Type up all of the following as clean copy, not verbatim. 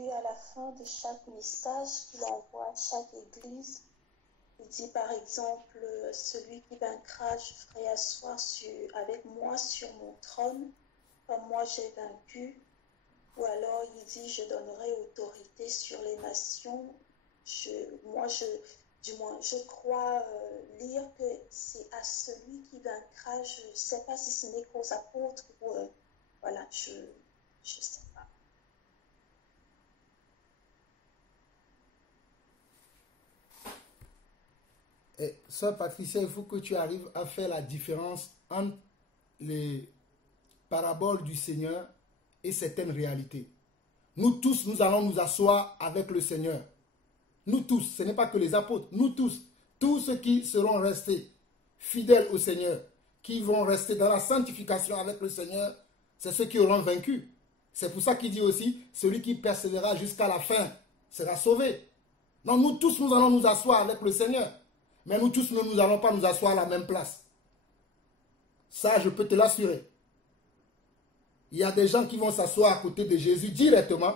Et à la fin de chaque message qu'il envoie à chaque église, il dit par exemple, celui qui vaincra, je ferai asseoir avec moi sur mon trône, comme moi j'ai vaincu. Ou alors il dit, je donnerai autorité sur les nations. Du moins, je crois lire que c'est à celui qui vaincra. Je ne sais pas si ce n'est qu'aux apôtres ou voilà, je ne sais pas. Et sœur Patricia, il faut que tu arrives à faire la différence entre les paraboles du Seigneur et certaines réalités. Nous tous, nous allons nous asseoir avec le Seigneur. Nous tous, ce n'est pas que les apôtres, nous tous ceux qui seront restés fidèles au Seigneur, qui vont rester dans la sanctification avec le Seigneur, c'est ceux qui auront vaincu. C'est pour ça qu'il dit aussi, celui qui persévérera jusqu'à la fin sera sauvé. Non, nous tous, nous allons nous asseoir avec le Seigneur. Mais nous tous, nous n'allons pas nous asseoir à la même place. Ça, je peux te l'assurer. Il y a des gens qui vont s'asseoir à côté de Jésus directement.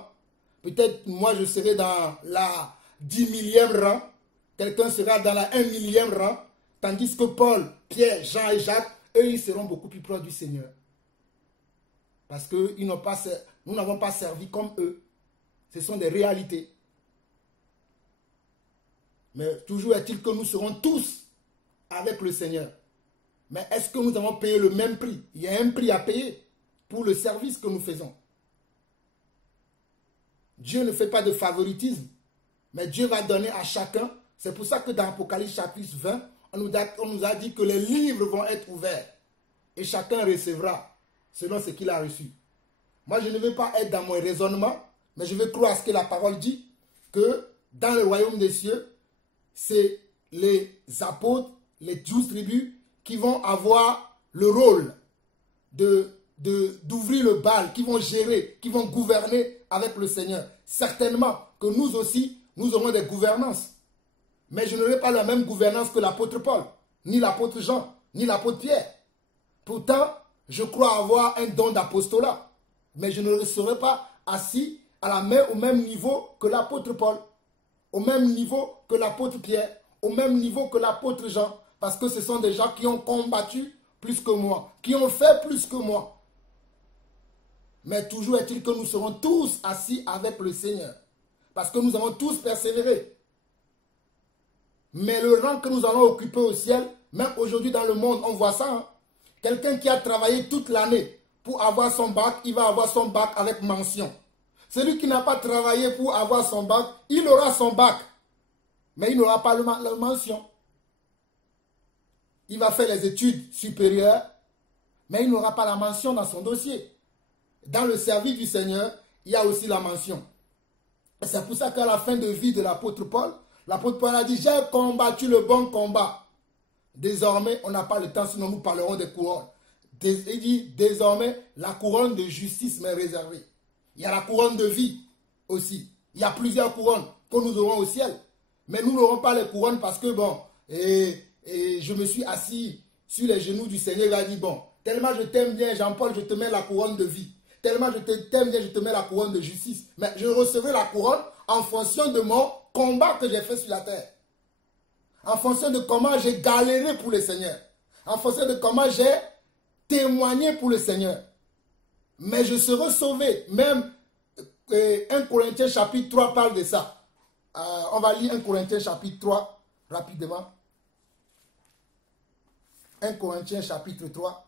Peut-être moi, je serai dans la 10 millième rang. Quelqu'un sera dans la 1 millième rang. Tandis que Paul, Pierre, Jean et Jacques, eux, ils seront beaucoup plus proches du Seigneur. Parce que nous n'avons pas servi comme eux. Ce sont des réalités. Mais toujours est-il que nous serons tous avec le Seigneur. Mais est-ce que nous avons payé le même prix? Il y a un prix à payer pour le service que nous faisons. Dieu ne fait pas de favoritisme, mais Dieu va donner à chacun. C'est pour ça que dans Apocalypse chapitre 20, on nous a dit que les livres vont être ouverts et chacun recevra selon ce qu'il a reçu. Moi, je ne veux pas être dans mon raisonnement, mais je veux croire à ce que la parole dit, que dans le royaume des cieux, c'est les apôtres, les 12 tribus qui vont avoir le rôle d'ouvrir le bal, qui vont gérer, qui vont gouverner avec le Seigneur. Certainement que nous aussi, nous aurons des gouvernances. Mais je n'aurai pas la même gouvernance que l'apôtre Paul, ni l'apôtre Jean, ni l'apôtre Pierre. Pourtant, je crois avoir un don d'apostolat. Mais je ne serai pas assis au même niveau que l'apôtre Paul, au même niveau que l'apôtre Pierre, au même niveau que l'apôtre Jean. Parce que ce sont des gens qui ont combattu plus que moi, qui ont fait plus que moi. Mais toujours est-il que nous serons tous assis avec le Seigneur. Parce que nous avons tous persévéré. Mais le rang que nous allons occuper au ciel, même aujourd'hui dans le monde, on voit ça. Hein? Quelqu'un qui a travaillé toute l'année pour avoir son bac, il va avoir son bac avec mention. Celui qui n'a pas travaillé pour avoir son bac, il aura son bac. Mais il n'aura pas la mention. Il va faire les études supérieures, mais il n'aura pas la mention dans son dossier. Dans le service du Seigneur, il y a aussi la mention. Et c'est pour ça qu'à la fin de vie de l'apôtre Paul a dit, j'ai combattu le bon combat. Désormais, on n'a pas le temps, sinon nous parlerons des couronnes. Il dit, désormais, la couronne de justice m'est réservée. Il y a la couronne de vie aussi. Il y a plusieurs couronnes que nous aurons au ciel. Mais nous n'aurons pas les couronnes parce que, bon, je me suis assis sur les genoux du Seigneur. Il a dit, bon, tellement je t'aime bien, Jean-Paul, je te mets la couronne de vie. Tellement je t'aime bien, je te mets la couronne de justice. Mais je recevrai la couronne en fonction de mon combat que j'ai fait sur la terre. En fonction de comment j'ai galéré pour le Seigneur. En fonction de comment j'ai témoigné pour le Seigneur. Mais je serai sauvé. Même 1 Corinthiens chapitre 3 parle de ça. On va lire 1 Corinthiens chapitre 3 rapidement. 1 Corinthiens chapitre 3.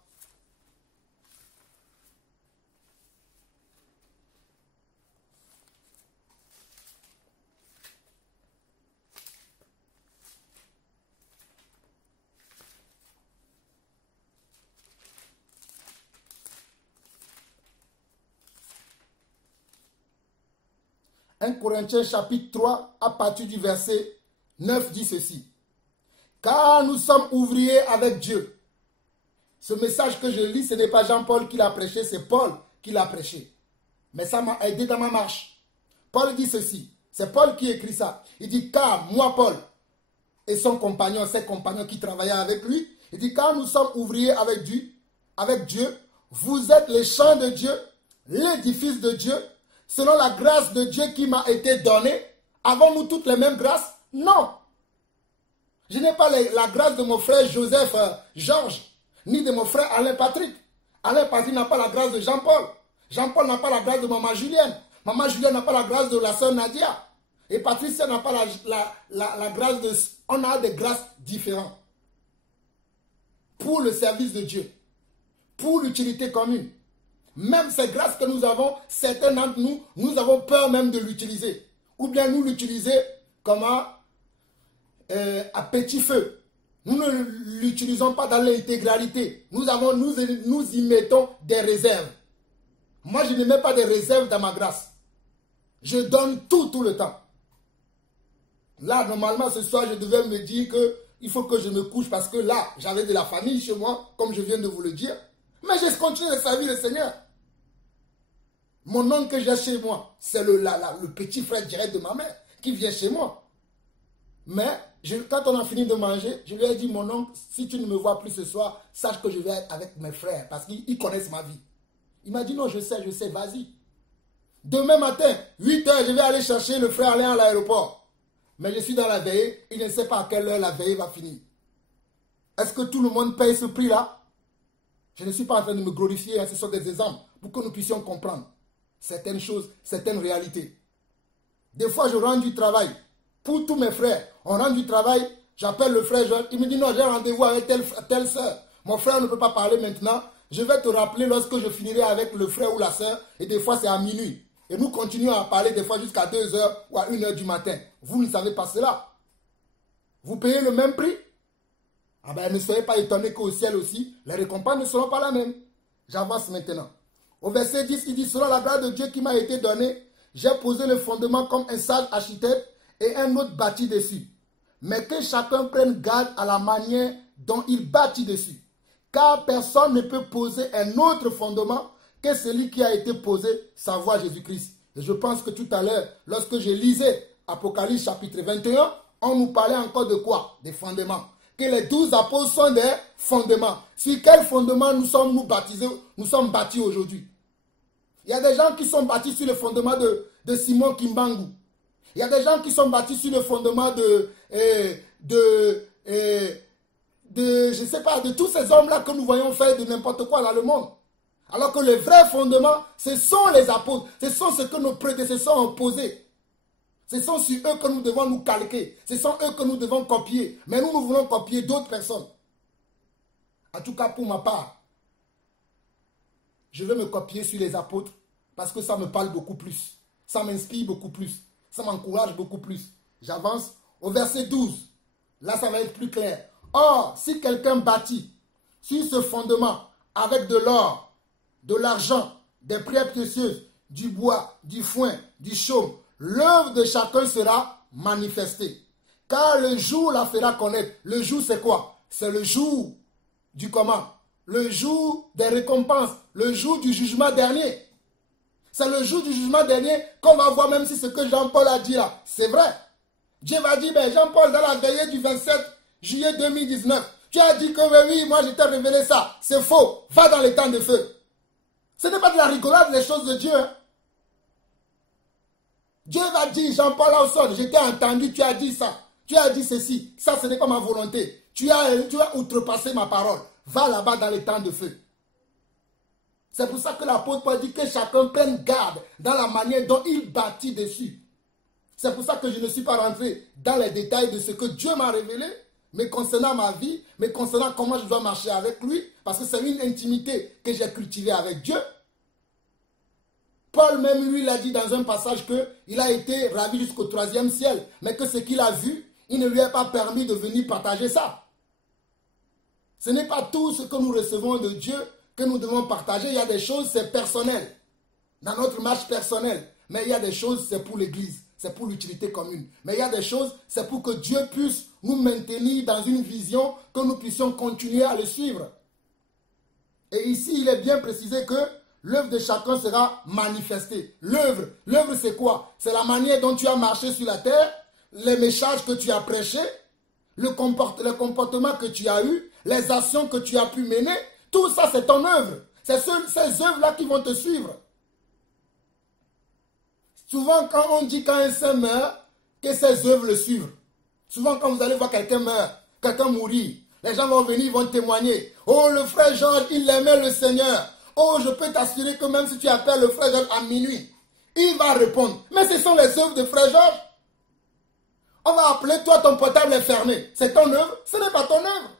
« 1 Corinthiens chapitre 3, à partir du verset 9, dit ceci. « Car nous sommes ouvriers avec Dieu. » Ce message que je lis, ce n'est pas Jean-Paul qui l'a prêché, c'est Paul qui l'a prêché. Mais ça m'a aidé dans ma marche. Paul dit ceci, c'est Paul qui écrit ça. Il dit, car moi, Paul, et son compagnon, ses compagnons qui travaillaient avec lui, il dit, car nous sommes ouvriers avec Dieu, vous êtes les champs de Dieu, l'édifice de Dieu. selon la grâce de Dieu qui m'a été donnée, avons-nous toutes les mêmes grâces? Non. Je n'ai pas la grâce de mon frère Joseph Georges, ni de mon frère Alain Patrick. Alain Patrick n'a pas la grâce de Jean-Paul. Jean-Paul n'a pas la grâce de maman Julienne. Maman Julienne n'a pas la grâce de la sœur Nadia. Et Patricia n'a pas la grâce de... On a des grâces différentes. Pour le service de Dieu. Pour l'utilité commune. Même ces grâces que nous avons, certains d'entre nous, nous avons peur même de l'utiliser. Ou bien nous l'utiliser comme à petit feu. Nous ne l'utilisons pas dans l'intégralité. Nous y mettons des réserves. Moi, je ne mets pas de réserves dans ma grâce. Je donne tout le temps. Là, normalement, ce soir, je devais me dire qu'il faut que je me couche parce que là, j'avais de la famille chez moi, comme je viens de vous le dire. Mais je continue de servir le Seigneur. Mon oncle que j'ai chez moi, c'est le petit frère direct de ma mère qui vient chez moi. Mais quand on a fini de manger, je lui ai dit, mon oncle, si tu ne me vois plus ce soir, sache que je vais être avec mes frères parce qu'ils connaissent ma vie. Il m'a dit, non, je sais, vas-y. Demain matin, 8 h, je vais aller chercher le frère Alain à l'aéroport. Mais je suis dans la veillée, il ne sait pas à quelle heure la veillée va finir. Est-ce que tout le monde paye ce prix-là? Je ne suis pas en train de me glorifier, hein, ce sont des exemples pour que nous puissions comprendre certaines choses, certaines réalités. Des fois, je rends du travail. Pour tous mes frères, on rend du travail, j'appelle le frère Joël, il me dit non, j'ai rendez-vous avec telle soeur. Mon frère ne peut pas parler maintenant, je vais te rappeler lorsque je finirai avec le frère ou la soeur, et des fois c'est à minuit. Et nous continuons à parler des fois jusqu'à 2 h ou à 1 h du matin. Vous ne savez pas cela. Vous payez le même prix? Ah ben ne soyez pas étonnés qu'au ciel aussi, les récompenses ne seront pas la même. J'avance maintenant. Au verset 10, il dit, selon la grâce de Dieu qui m'a été donnée, j'ai posé le fondement comme un sage architecte et un autre bâti dessus. Mais que chacun prenne garde à la manière dont il bâtit dessus. Car personne ne peut poser un autre fondement que celui qui a été posé, savoir Jésus-Christ. Et je pense que tout à l'heure, lorsque je lisais Apocalypse chapitre 21, on nous parlait encore de quoi? Des fondements. Que les 12 apôtres sont des fondements. Sur quel fondement nous sommes baptisés, nous sommes bâtis aujourd'hui? Il y a des gens qui sont bâtis sur le fondement de Simon Kimbangu. Il y a des gens qui sont bâtis sur le fondement je sais pas, de tous ces hommes-là que nous voyons faire de n'importe quoi dans le monde. Alors que le vrai fondement, ce sont les apôtres. Ce sont ce que nos prédécesseurs ont posé. Ce sont sur eux que nous devons nous calquer. Ce sont eux que nous devons copier. Mais nous voulons copier d'autres personnes. En tout cas, pour ma part, je vais me copier sur les apôtres parce que ça me parle beaucoup plus. Ça m'inspire beaucoup plus. Ça m'encourage beaucoup plus. J'avance au verset 12. Là, ça va être plus clair. Or, si quelqu'un bâtit sur ce fondement avec de l'or, de l'argent, des pierres précieuses, du bois, du foin, du chaume, l'œuvre de chacun sera manifestée. Car le jour la fera connaître. Le jour, c'est quoi? C'est le jour du comment? Le jour des récompenses. Le jour du jugement dernier. C'est le jour du jugement dernier qu'on va voir même si ce que Jean-Paul a dit là, c'est vrai. Dieu va dire, ben Jean-Paul, dans la veillée du 27 juillet 2019, tu as dit que oui, moi je t'ai révélé ça. C'est faux. Va dans les temps de feu. Ce n'est pas de la rigolade les choses de Dieu. Hein. Dieu va dire, Jean-Paul Ausson, je t'ai entendu, tu as dit ça. Tu as dit ceci. Ça, ce n'est pas ma volonté. Tu as outrepassé ma parole. Va là-bas dans les temps de feu. C'est pour ça que l'apôtre Paul dit que chacun prenne garde dans la manière dont il bâtit dessus. C'est pour ça que je ne suis pas rentré dans les détails de ce que Dieu m'a révélé, mais concernant ma vie, mais concernant comment je dois marcher avec lui, parce que c'est une intimité que j'ai cultivée avec Dieu. Paul même lui l'a dit dans un passage qu'il a été ravi jusqu'au 3e ciel, mais que ce qu'il a vu, il ne lui a pas permis de venir partager ça. Ce n'est pas tout ce que nous recevons de Dieu que nous devons partager. Il y a des choses, c'est personnel, dans notre marche personnelle, mais il y a des choses, c'est pour l'Église. C'est pour l'utilité commune. Mais il y a des choses, c'est pour que Dieu puisse nous maintenir dans une vision, que nous puissions continuer à le suivre. Et ici, il est bien précisé que l'œuvre de chacun sera manifestée. L'œuvre c'est quoi? C'est la manière dont tu as marché sur la terre, les messages que tu as prêchés, le comportement que tu as eu, les actions que tu as pu mener. Tout ça, c'est ton œuvre. C'est ces œuvres-là qui vont te suivre. Souvent, quand on dit qu'un saint meurt, que ses œuvres le suivent. Souvent, quand vous allez voir quelqu'un meurt, quelqu'un mourir, les gens vont venir, vont témoigner. Oh, le frère Georges, il aimait le Seigneur. Oh, je peux t'assurer que même si tu appelles le frère Georges à minuit, il va répondre. Mais ce sont les œuvres de frère Georges. On va appeler, toi, ton portable est fermé. C'est ton œuvre? Ce n'est pas ton œuvre.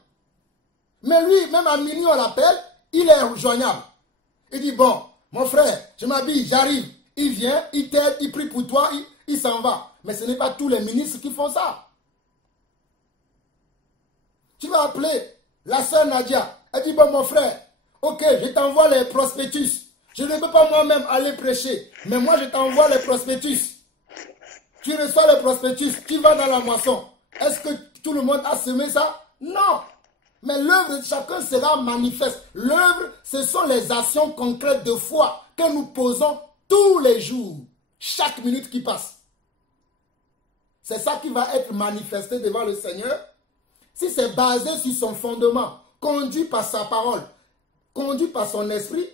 Mais lui, même à minuit, on l'appelle, il est joignable. Il dit, bon, mon frère, je m'habille, j'arrive. Il vient, il t'aide, il prie pour toi, il s'en va. Mais ce n'est pas tous les ministres qui font ça. Tu vas appeler la sœur Nadia. Elle dit, bon, mon frère, ok, je t'envoie les prospectus. Je ne peux pas moi-même aller prêcher, mais moi, je t'envoie les prospectus. Tu reçois le prospectus, tu vas dans la moisson. Est-ce que tout le monde a semé ça? Non. Mais l'œuvre de chacun sera manifeste. L'œuvre, ce sont les actions concrètes de foi que nous posons tous les jours, chaque minute qui passe. C'est ça qui va être manifesté devant le Seigneur. Si c'est basé sur son fondement, conduit par sa parole, conduit par son esprit,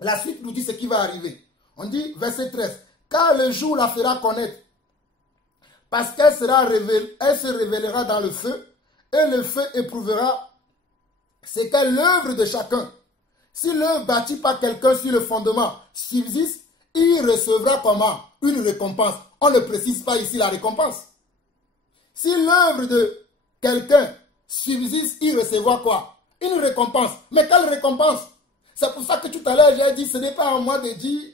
la suite nous dit ce qui va arriver. On dit, verset 13, car le jour la fera connaître, parce qu'elle se révélera dans le feu, et le feu éprouvera ce qu'est l'œuvre de chacun. Si l'œuvre bâtie par quelqu'un sur le fondement subsiste, il recevra comment? Une récompense. On ne précise pas ici la récompense. Si l'œuvre de quelqu'un subsiste, il recevra quoi? Une récompense. Mais quelle récompense? C'est pour ça que tout à l'heure j'ai dit, ce n'est pas à moi de dire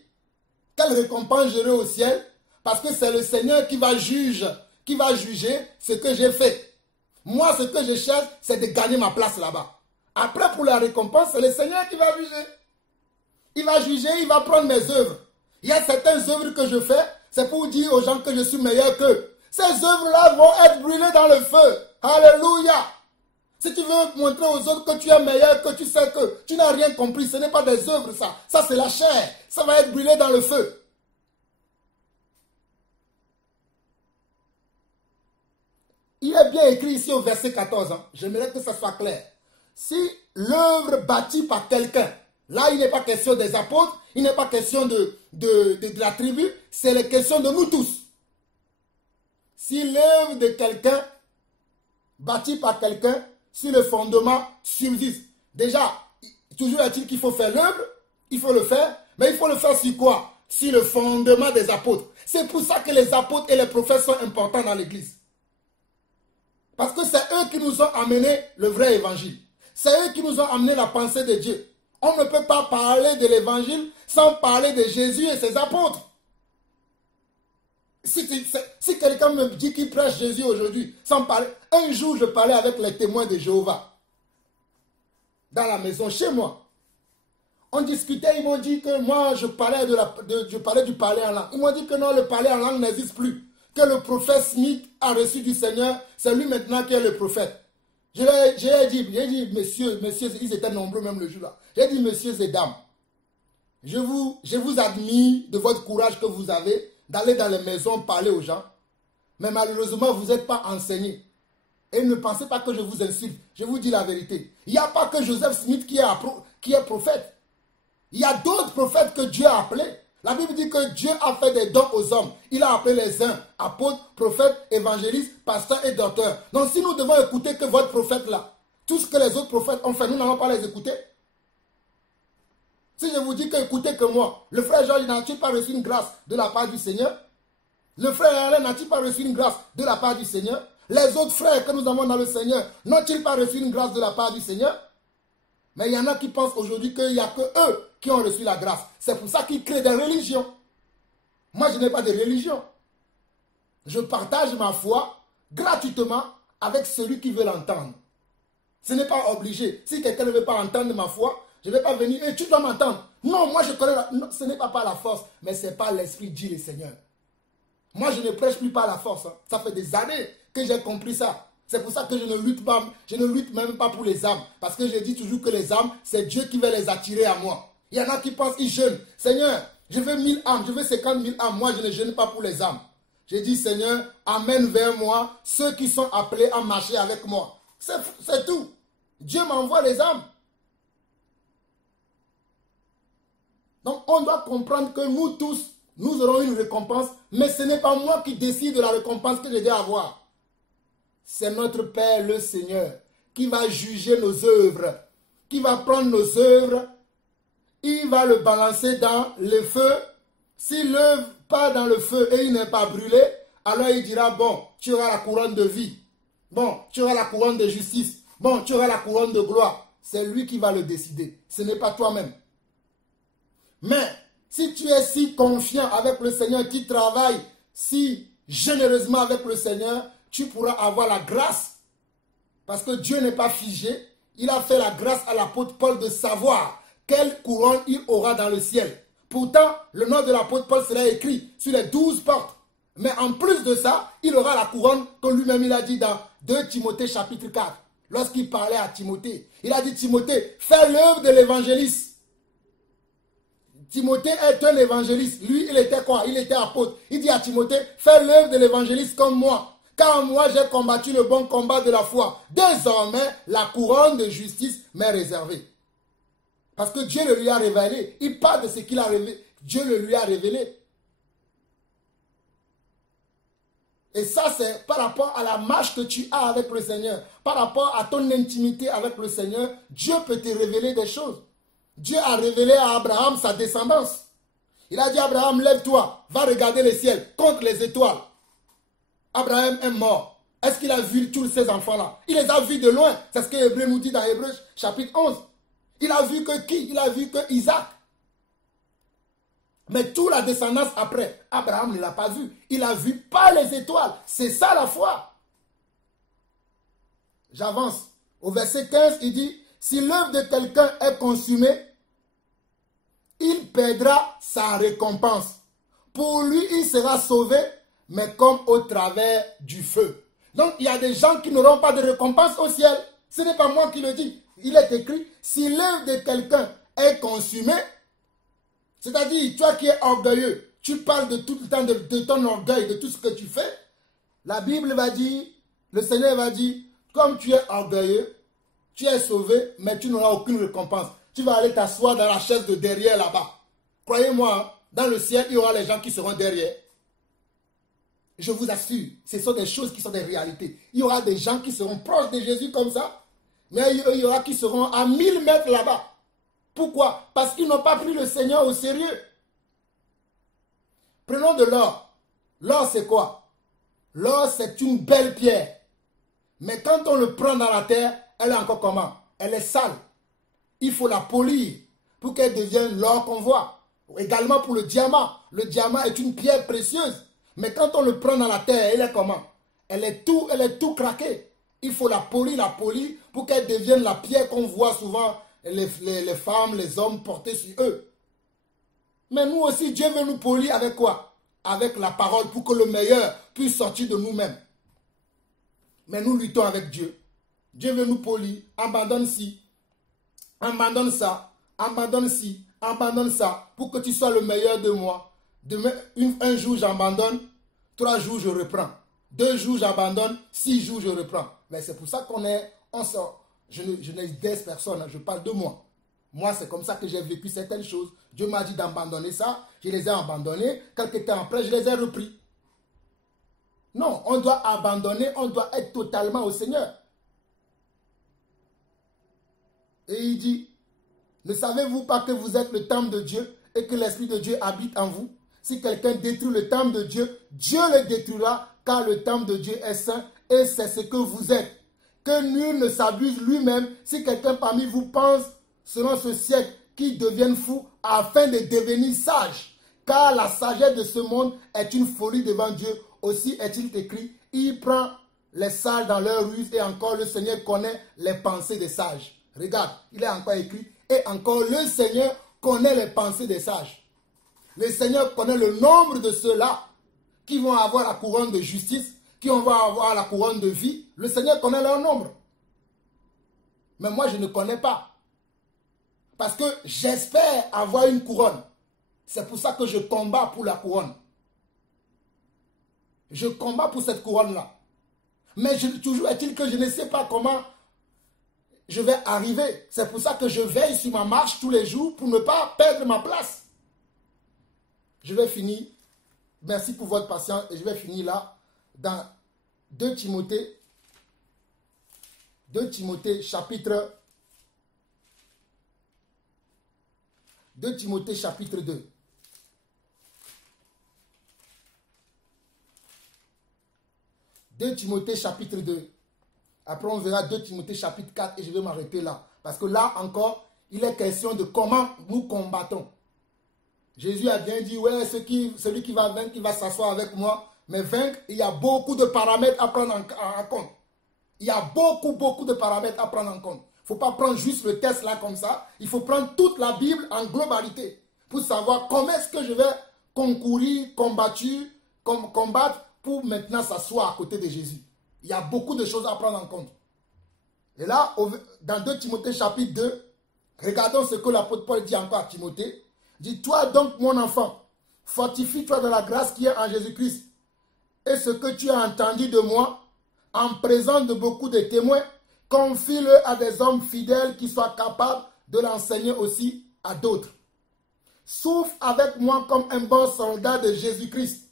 quelle récompense j'aurai au ciel, parce que c'est le Seigneur qui va juger ce que j'ai fait. Moi, ce que je cherche, c'est de gagner ma place là-bas. Après, pour la récompense, c'est le Seigneur qui va juger. Il va juger, il va prendre mes œuvres. Il y a certaines œuvres que je fais, c'est pour dire aux gens que je suis meilleur qu'eux. Ces œuvres-là vont être brûlées dans le feu. Alléluia. Si tu veux montrer aux autres que tu es meilleur, que tu sais que tu n'as rien compris, ce n'est pas des œuvres ça. Ça, c'est la chair. Ça va être brûlé dans le feu. Il est bien écrit ici au verset 14. J'aimerais que ça soit clair. Si l'œuvre bâtie par quelqu'un, là il n'est pas question des apôtres, il n'est pas question de la tribu, c'est la question de nous tous. Si l'œuvre de quelqu'un, bâtie par quelqu'un, si le fondement subsiste, déjà, toujours est-il qu'il faut faire l'œuvre, il faut le faire, mais il faut le faire sur quoi? Sur le fondement des apôtres. C'est pour ça que les apôtres et les prophètes sont importants dans l'église. Parce que c'est eux qui nous ont amené le vrai évangile. C'est eux qui nous ont amené la pensée de Dieu. On ne peut pas parler de l'évangile sans parler de Jésus et ses apôtres. Si quelqu'un me dit qu'il prêche Jésus aujourd'hui, sans parler, un jour je parlais avec les témoins de Jéhovah, dans la maison, chez moi. On discutait, ils m'ont dit que moi je parlais, du parler en langue. Ils m'ont dit que non, le parler en langue n'existe plus. Que le prophète Smith a reçu du Seigneur, c'est lui maintenant qui est le prophète. J'ai dit, messieurs, ils étaient nombreux même le jour-là. J'ai dit, messieurs et dames, je vous admire de votre courage que vous avez d'aller dans les maisons parler aux gens. Mais malheureusement, vous n'êtes pas enseignés. Et ne pensez pas que je vous insulte. Je vous dis la vérité. Il n'y a pas que Joseph Smith qui est prophète. Il y a d'autres prophètes que Dieu a appelés. La Bible dit que Dieu a fait des dons aux hommes. Il a appelé les uns apôtres, prophètes, évangélistes, pasteurs et docteurs. Donc si nous devons écouter que votre prophète là, tout ce que les autres prophètes ont fait, nous n'allons pas les écouter. Si je vous dis que écoutez que moi, le frère Georges n'a-t-il pas reçu une grâce de la part du Seigneur? Le frère Alain n'a-t-il pas reçu une grâce de la part du Seigneur? Les autres frères que nous avons dans le Seigneur n'ont-ils pas reçu une grâce de la part du Seigneur? Mais il y en a qui pensent aujourd'hui qu'il n'y a que eux qui ont reçu la grâce. C'est pour ça qu'ils créent des religions. Moi, je n'ai pas de religion. Je partage ma foi gratuitement avec celui qui veut l'entendre. Ce n'est pas obligé. Si quelqu'un ne veut pas entendre ma foi, je ne vais pas venir et tu dois m'entendre. Non, moi je connais non, ce n'est pas par la force, mais c'est par l'esprit, dit le Seigneur. Moi, je ne prêche plus par la force. Ça fait des années que j'ai compris ça. C'est pour ça que je ne lutte pas, je ne lutte même pas pour les âmes. Parce que je dis toujours que les âmes, c'est Dieu qui va les attirer à moi. Il y en a qui pensent, ils jeûnent. Seigneur, je veux 1000 âmes, je veux 50 000 âmes. Moi, je ne jeûne pas pour les âmes. J'ai dit, Seigneur, amène vers moi ceux qui sont appelés à marcher avec moi. C'est tout. Dieu m'envoie les âmes. Donc, on doit comprendre que nous tous, nous aurons une récompense, mais ce n'est pas moi qui décide de la récompense que je dois avoir. C'est notre Père, le Seigneur, qui va juger nos œuvres, qui va prendre nos œuvres, il va le balancer dans le feu. S'il l'œuvre pas dans le feu et il n'est pas brûlé, alors il dira, bon, tu auras la couronne de vie. Bon, tu auras la couronne de justice. Bon, tu auras la couronne de gloire. C'est lui qui va le décider. Ce n'est pas toi-même. Mais si tu es si confiant avec le Seigneur, tu travailles si généreusement avec le Seigneur, tu pourras avoir la grâce. Parce que Dieu n'est pas figé. Il a fait la grâce à l'apôtre Paul de savoir quelle couronne il aura dans le ciel. Pourtant, le nom de l'apôtre Paul sera écrit sur les 12 portes. Mais en plus de ça, il aura la couronne que lui-même il a dit dans 2 Timothée chapitre 4. Lorsqu'il parlait à Timothée, il a dit, Timothée, fais l'œuvre de l'évangéliste. Timothée est un évangéliste. Lui, il était quoi? Il était apôtre. Il dit à Timothée, fais l'œuvre de l'évangéliste comme moi. Car moi, j'ai combattu le bon combat de la foi. Désormais, la couronne de justice m'est réservée. Parce que Dieu le lui a révélé. Il parle de ce qu'il a révélé. Dieu le lui a révélé. Et ça, c'est par rapport à la marche que tu as avec le Seigneur. Par rapport à ton intimité avec le Seigneur, Dieu peut te révéler des choses. Dieu a révélé à Abraham sa descendance. Il a dit à Abraham, lève-toi, va regarder le ciel, compte les étoiles. Abraham est mort. Est-ce qu'il a vu tous ces enfants-là? Il les a vus de loin. C'est ce que Hébreu nous dit dans Hébreu chapitre 11. Il a vu que qui? Il a vu que Isaac. Mais toute la descendance après, Abraham ne l'a pas vu. Il a vu pas les étoiles. C'est ça la foi. J'avance. Au verset 15, il dit, si l'œuvre de quelqu'un est consumée, il perdra sa récompense. Pour lui, il sera sauvé, mais comme au travers du feu. Donc, il y a des gens qui n'auront pas de récompense au ciel. Ce n'est pas moi qui le dis. Il est écrit, si l'œuvre de quelqu'un est consumée, c'est-à-dire, toi qui es orgueilleux, tu parles de tout le temps de ton orgueil, de tout ce que tu fais. La Bible va dire, le Seigneur va dire, comme tu es orgueilleux, tu es sauvé, mais tu n'auras aucune récompense. Tu vas aller t'asseoir dans la chaise de derrière là-bas. Croyez-moi, dans le ciel, il y aura les gens qui seront derrière. Je vous assure, ce sont des choses qui sont des réalités. Il y aura des gens qui seront proches de Jésus comme ça, mais il y aura qui seront à 1000 mètres là-bas. Pourquoi? Parce qu'ils n'ont pas pris le Seigneur au sérieux. Prenons de l'or. L'or, c'est quoi? L'or, c'est une belle pierre. Mais quand on le prend dans la terre, elle est encore comment? Elle est sale. Il faut la polir pour qu'elle devienne l'or qu'on voit. Également pour le diamant. Le diamant est une pierre précieuse. Mais quand on le prend dans la terre, elle est comment? Elle est tout craquée. Il faut la polir pour qu'elle devienne la pierre qu'on voit souvent les femmes, les hommes porter sur eux. Mais nous aussi, Dieu veut nous polir avec quoi? Avec la parole pour que le meilleur puisse sortir de nous-mêmes. Mais nous luttons avec Dieu. Dieu veut nous polir. Abandonne ci. Abandonne ça. Abandonne ci. Abandonne ça. Pour que tu sois le meilleur de moi. Demain, un jour j'abandonne. 3 jours je reprends. 2 jours j'abandonne. 6 jours je reprends. Mais c'est pour ça on sort. Je ne délaisse personne, je parle de moi. Moi, c'est comme ça que j'ai vécu certaines choses. Dieu m'a dit d'abandonner ça, je les ai abandonnés. Quelques temps après, je les ai repris. Non, on doit abandonner, on doit être totalement au Seigneur. Et il dit, ne savez-vous pas que vous êtes le temple de Dieu et que l'Esprit de Dieu habite en vous? Si quelqu'un détruit le temple de Dieu, Dieu le détruira, car le temple de Dieu est saint et c'est ce que vous êtes. Que nul ne s'abuse lui-même. Si quelqu'un parmi vous pense, selon ce siècle, qu'il devienne fou afin de devenir sage. Car la sagesse de ce monde est une folie devant Dieu. Aussi est-il écrit, il prend les sages dans leur ruse et encore le Seigneur connaît les pensées des sages. Regarde, il est encore écrit, et encore le Seigneur connaît les pensées des sages. Le Seigneur connaît le nombre de ceux-là qui vont avoir la couronne de justice, qui vont avoir la couronne de vie. Le Seigneur connaît leur nombre. Mais moi, je ne connais pas. Parce que j'espère avoir une couronne. C'est pour ça que je combats pour la couronne. Je combats pour cette couronne-là. Mais toujours est-il que je ne sais pas comment je vais arriver. C'est pour ça que je veille sur ma marche tous les jours pour ne pas perdre ma place. je vais finir. Merci pour votre patience et je vais finir là dans 2 Timothée chapitre 2 Timothée chapitre 2. 2 Timothée chapitre 2. Après, on verra 2 Timothée chapitre 4 et je vais m'arrêter là. Parce que là encore, il est question de comment nous combattons. Jésus a bien dit, ouais, celui qui va vaincre, il va s'asseoir avec moi. Mais vaincre, il y a beaucoup de paramètres à prendre en compte. Il y a beaucoup de paramètres à prendre en compte. Il ne faut pas prendre juste le test là comme ça. Il faut prendre toute la Bible en globalité pour savoir comment est-ce que je vais concourir, combattre pour maintenant s'asseoir à côté de Jésus. Il y a beaucoup de choses à prendre en compte. Et là, dans 2 Timothée chapitre 2, regardons ce que l'apôtre Paul dit encore à Timothée. Il dit, toi donc mon enfant, fortifie-toi dans la grâce qui est en Jésus-Christ. Et ce que tu as entendu de moi, en présence de beaucoup de témoins, confie-le à des hommes fidèles qui soient capables de l'enseigner aussi à d'autres. Souffre avec moi comme un bon soldat de Jésus-Christ.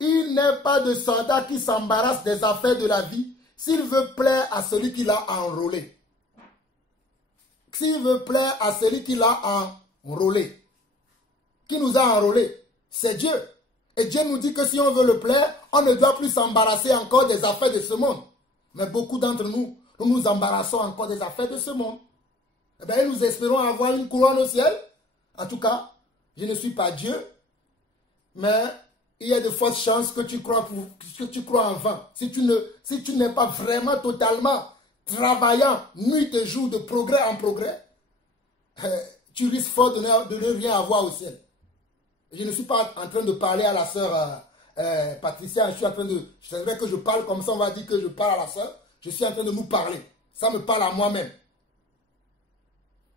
Il n'est pas de soldat qui s'embarrasse des affaires de la vie s'il veut plaire à celui qui l'a enrôlé. S'il veut plaire à celui qui l'a enrôlé. Qui nous a enrôlés? C'est Dieu. Et Dieu nous dit que si on veut le plaire, on ne doit plus s'embarrasser encore des affaires de ce monde. Mais beaucoup d'entre nous, nous embarrassons encore des affaires de ce monde. Eh bien, nous espérons avoir une couronne au ciel. En tout cas, je ne suis pas Dieu, mais il y a de fortes chances que tu crois en vain. Si tu n'es pas vraiment totalement travaillant nuit et jour de progrès en progrès, tu risques fort de ne rien avoir au ciel. Je ne suis pas en train de parler à la sœur Patricia, c'est vrai que je parle comme ça, on va dire que je parle à la sœur, je suis en train de nous parler. Ça me parle à moi-même.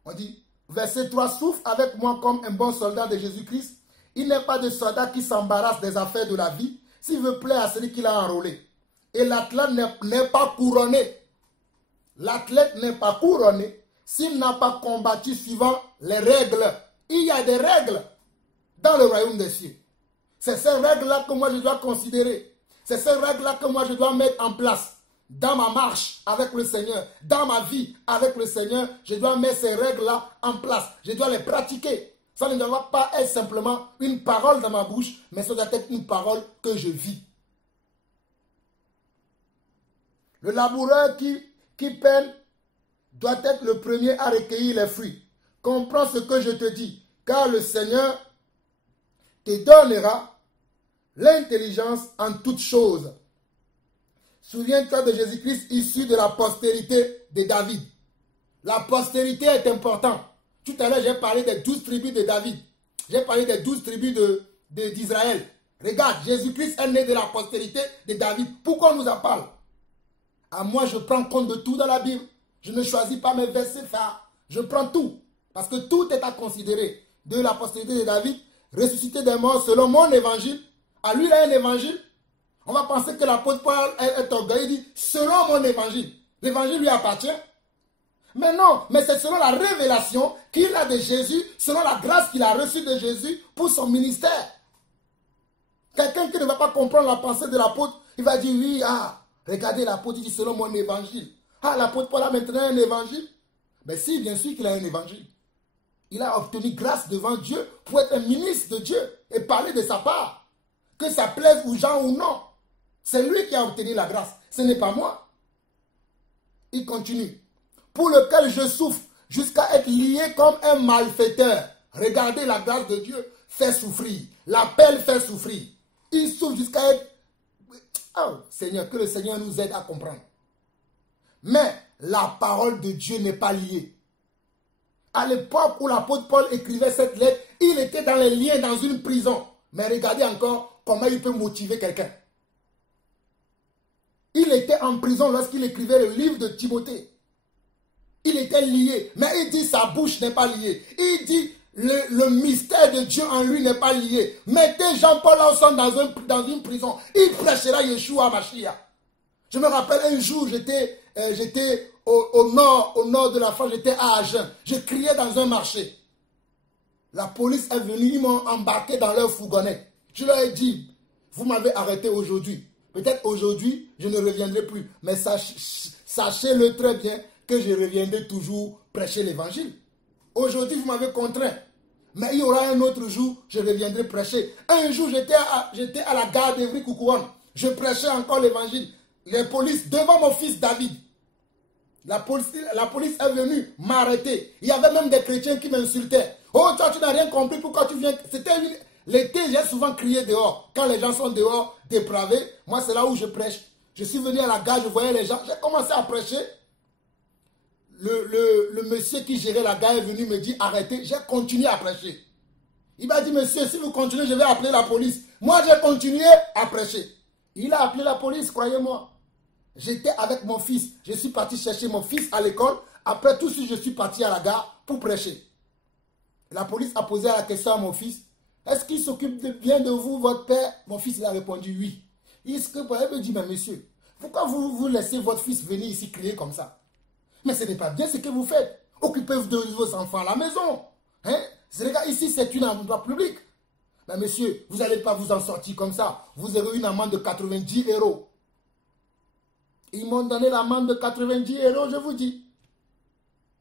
On dit, verset 3, souffre avec moi comme un bon soldat de Jésus-Christ. Il n'est pas de soldat qui s'embarrasse des affaires de la vie s'il veut plaire à celui qui l'a enrôlé. Et l'athlète n'est pas couronné. L'athlète n'est pas couronné s'il n'a pas combattu suivant les règles. Il y a des règles dans le royaume des cieux. C'est ces règles-là que moi je dois considérer. C'est ces règles-là que moi je dois mettre en place. Dans ma marche avec le Seigneur, dans ma vie avec le Seigneur, je dois mettre ces règles-là en place. Je dois les pratiquer. Ça ne doit pas être simplement une parole dans ma bouche, mais ça doit être une parole que je vis. Le laboureur qui peine doit être le premier à recueillir les fruits. Comprends ce que je te dis, car le Seigneur te donnera l'intelligence en toutes choses. Souviens-toi de Jésus-Christ issu de la postérité de David. La postérité est importante. Tout à l'heure, j'ai parlé des 12 tribus de David. J'ai parlé des 12 tribus d'Israël. Regarde, Jésus-Christ est né de la postérité de David. Pourquoi on nous en parle? À moi, je prends compte de tout dans la Bible. Je ne choisis pas mes versets phares. Je prends tout. Parce que tout est à considérer. De la postérité de David, ressuscité des morts selon mon évangile. À lui, il a un évangile. On va penser que l'apôtre Paul est orgueilleux. Il dit, selon mon évangile. L'évangile lui appartient. Mais non, mais c'est selon la révélation qu'il a de Jésus, selon la grâce qu'il a reçue de Jésus pour son ministère. Quelqu'un qui ne va pas comprendre la pensée de l'apôtre, il va dire, oui, regardez l'apôtre, il dit selon mon évangile. L'apôtre Paul a maintenant un évangile. Mais si, bien sûr qu'il a un évangile. Il a obtenu grâce devant Dieu pour être un ministre de Dieu et parler de sa part. Que ça plaise aux gens ou non. C'est lui qui a obtenu la grâce. Ce n'est pas moi. Il continue. Pour lequel je souffre jusqu'à être lié comme un malfaiteur. Regardez la grâce de Dieu fait souffrir. L'appel fait souffrir. Il souffre jusqu'à être... Oh Seigneur, que le Seigneur nous aide à comprendre. Mais la parole de Dieu n'est pas liée. À l'époque où l'apôtre Paul écrivait cette lettre, il était dans les liens dans une prison. Mais regardez encore comment il peut motiver quelqu'un. Il était en prison lorsqu'il écrivait le livre de Timothée. Il était lié, mais il dit sa bouche n'est pas liée. Il dit le mystère de Dieu en lui n'est pas lié. Mettez Jean-Paul Lawson dans une prison. Il prêchera Yeshua Mashiach. Je me rappelle un jour, j'étais au nord de la France, j'étais à Agen. Je criais dans un marché. La police est venue, ils m'ont embarqué dans leur fourgonnette. Je leur ai dit, vous m'avez arrêté aujourd'hui. Peut-être aujourd'hui, je ne reviendrai plus. Mais sachez-le très bien que je reviendrai toujours prêcher l'évangile. Aujourd'hui, vous m'avez contraint. Mais il y aura un autre jour, je reviendrai prêcher. Un jour, j'étais à la gare d'Evry-Coukouane. Je prêchais encore l'évangile. Les polices, devant mon fils David. La police est venue m'arrêter. Il y avait même des chrétiens qui m'insultaient. Oh, toi, tu n'as rien compris, pourquoi tu viens? L'été, j'ai souvent crié dehors. Quand les gens sont dehors, dépravés, moi, c'est là où je prêche. Je suis venu à la gare, je voyais les gens. J'ai commencé à prêcher. Le monsieur qui gérait la gare est venu me dire arrêtez. J'ai continué à prêcher. Il m'a dit, monsieur, si vous continuez, je vais appeler la police. Moi, j'ai continué à prêcher. Il a appelé la police, croyez-moi. J'étais avec mon fils. Je suis parti chercher mon fils à l'école. Après tout ça, je suis parti à la gare pour prêcher. La police a posé la question à mon fils. Est-ce qu'il s'occupe bien de vous, votre père? Mon fils il a répondu oui. Il me dit, mais monsieur, pourquoi vous laissez votre fils venir ici crier comme ça? Mais ce n'est pas bien ce que vous faites. Occupez-vous de vos enfants à la maison. Hein? Ici, c'est une endroit public. Mais monsieur, vous n'allez pas vous en sortir comme ça. Vous aurez une amende de 90 €. Ils m'ont donné l'amende de 90 €, je vous dis.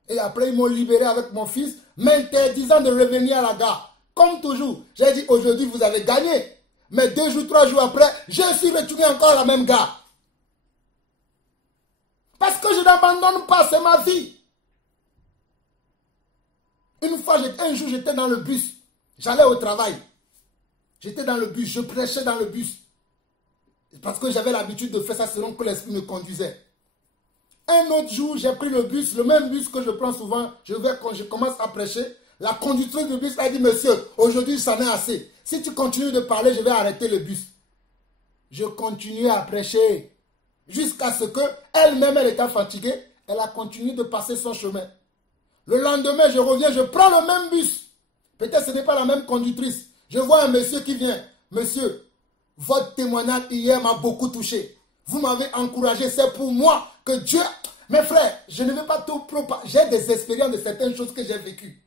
Et après, ils m'ont libéré avec mon fils, m'interdisant de revenir à la gare. Comme toujours, j'ai dit aujourd'hui, vous avez gagné. Mais 2 jours, 3 jours après, je suis retourné encore à la même gare. Parce que je n'abandonne pas, c'est ma vie. Une fois, un jour, j'étais dans le bus. J'allais au travail. J'étais dans le bus, je prêchais dans le bus. Parce que j'avais l'habitude de faire ça selon que l'esprit me conduisait. Un autre jour, j'ai pris le bus, le même bus que je prends souvent. Quand je commence à prêcher, la conductrice du bus a dit, monsieur, aujourd'hui, ça en est assez. Si tu continues de parler, je vais arrêter le bus. Je continuais à prêcher. Jusqu'à ce qu'elle-même, elle était fatiguée. Elle a continué de passer son chemin. Le lendemain, je reviens, je prends le même bus. Peut-être que ce n'est pas la même conductrice. Je vois un monsieur qui vient. Monsieur, votre témoignage hier m'a beaucoup touché. Vous m'avez encouragé. C'est pour moi que Dieu... Mes frères, je ne veux pas tout propager. J'ai des expériences de certaines choses que j'ai vécues.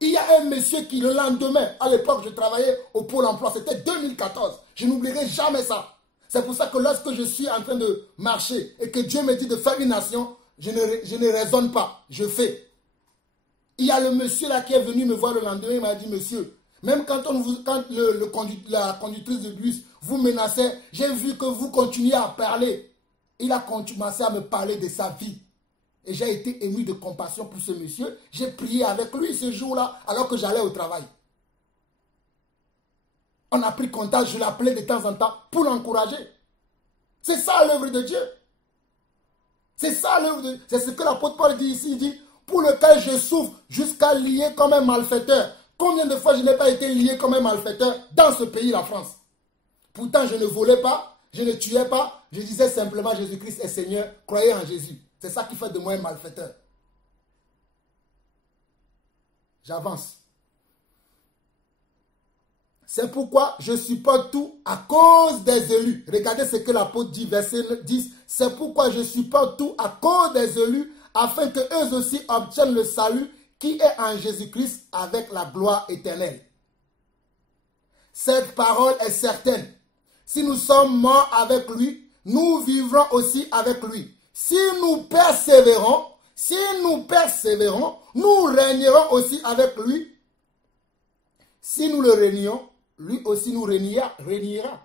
Il y a un monsieur qui, le lendemain, à l'époque, je travaillais au Pôle emploi. C'était 2014. Je n'oublierai jamais ça. C'est pour ça que lorsque je suis en train de marcher et que Dieu me dit de faire une nation, je ne raisonne pas. Je fais. Il y a le monsieur là qui est venu me voir le lendemain. Il m'a dit, monsieur, même quand la conductrice de bus vous menaçait, j'ai vu que vous continuiez à parler. Il a commencé à me parler de sa vie. Et j'ai été ému de compassion pour ce monsieur. J'ai prié avec lui ce jour-là alors que j'allais au travail. On a pris contact, je l'appelais de temps en temps pour l'encourager. C'est ça l'œuvre de Dieu. C'est ça l'œuvre de Dieu. C'est ce que l'apôtre Paul dit ici, il dit, pour lequel je souffre jusqu'à lier comme un malfaiteur. Combien de fois je n'ai pas été lié comme un malfaiteur dans ce pays, la France? Pourtant, je ne volais pas, je ne tuais pas, je disais simplement Jésus-Christ est Seigneur, croyez en Jésus. C'est ça qui fait de moi un malfaiteur. J'avance. C'est pourquoi je supporte tout à cause des élus. Regardez ce que l'apôtre dit, verset 10. C'est pourquoi je supporte tout à cause des élus, afin qu'eux aussi obtiennent le salut qui est en Jésus-Christ avec la gloire éternelle. Cette parole est certaine. Si nous sommes morts avec lui, nous vivrons aussi avec lui. Si nous persévérons, nous régnerons aussi avec lui. Si nous le régnons, lui aussi nous régnera.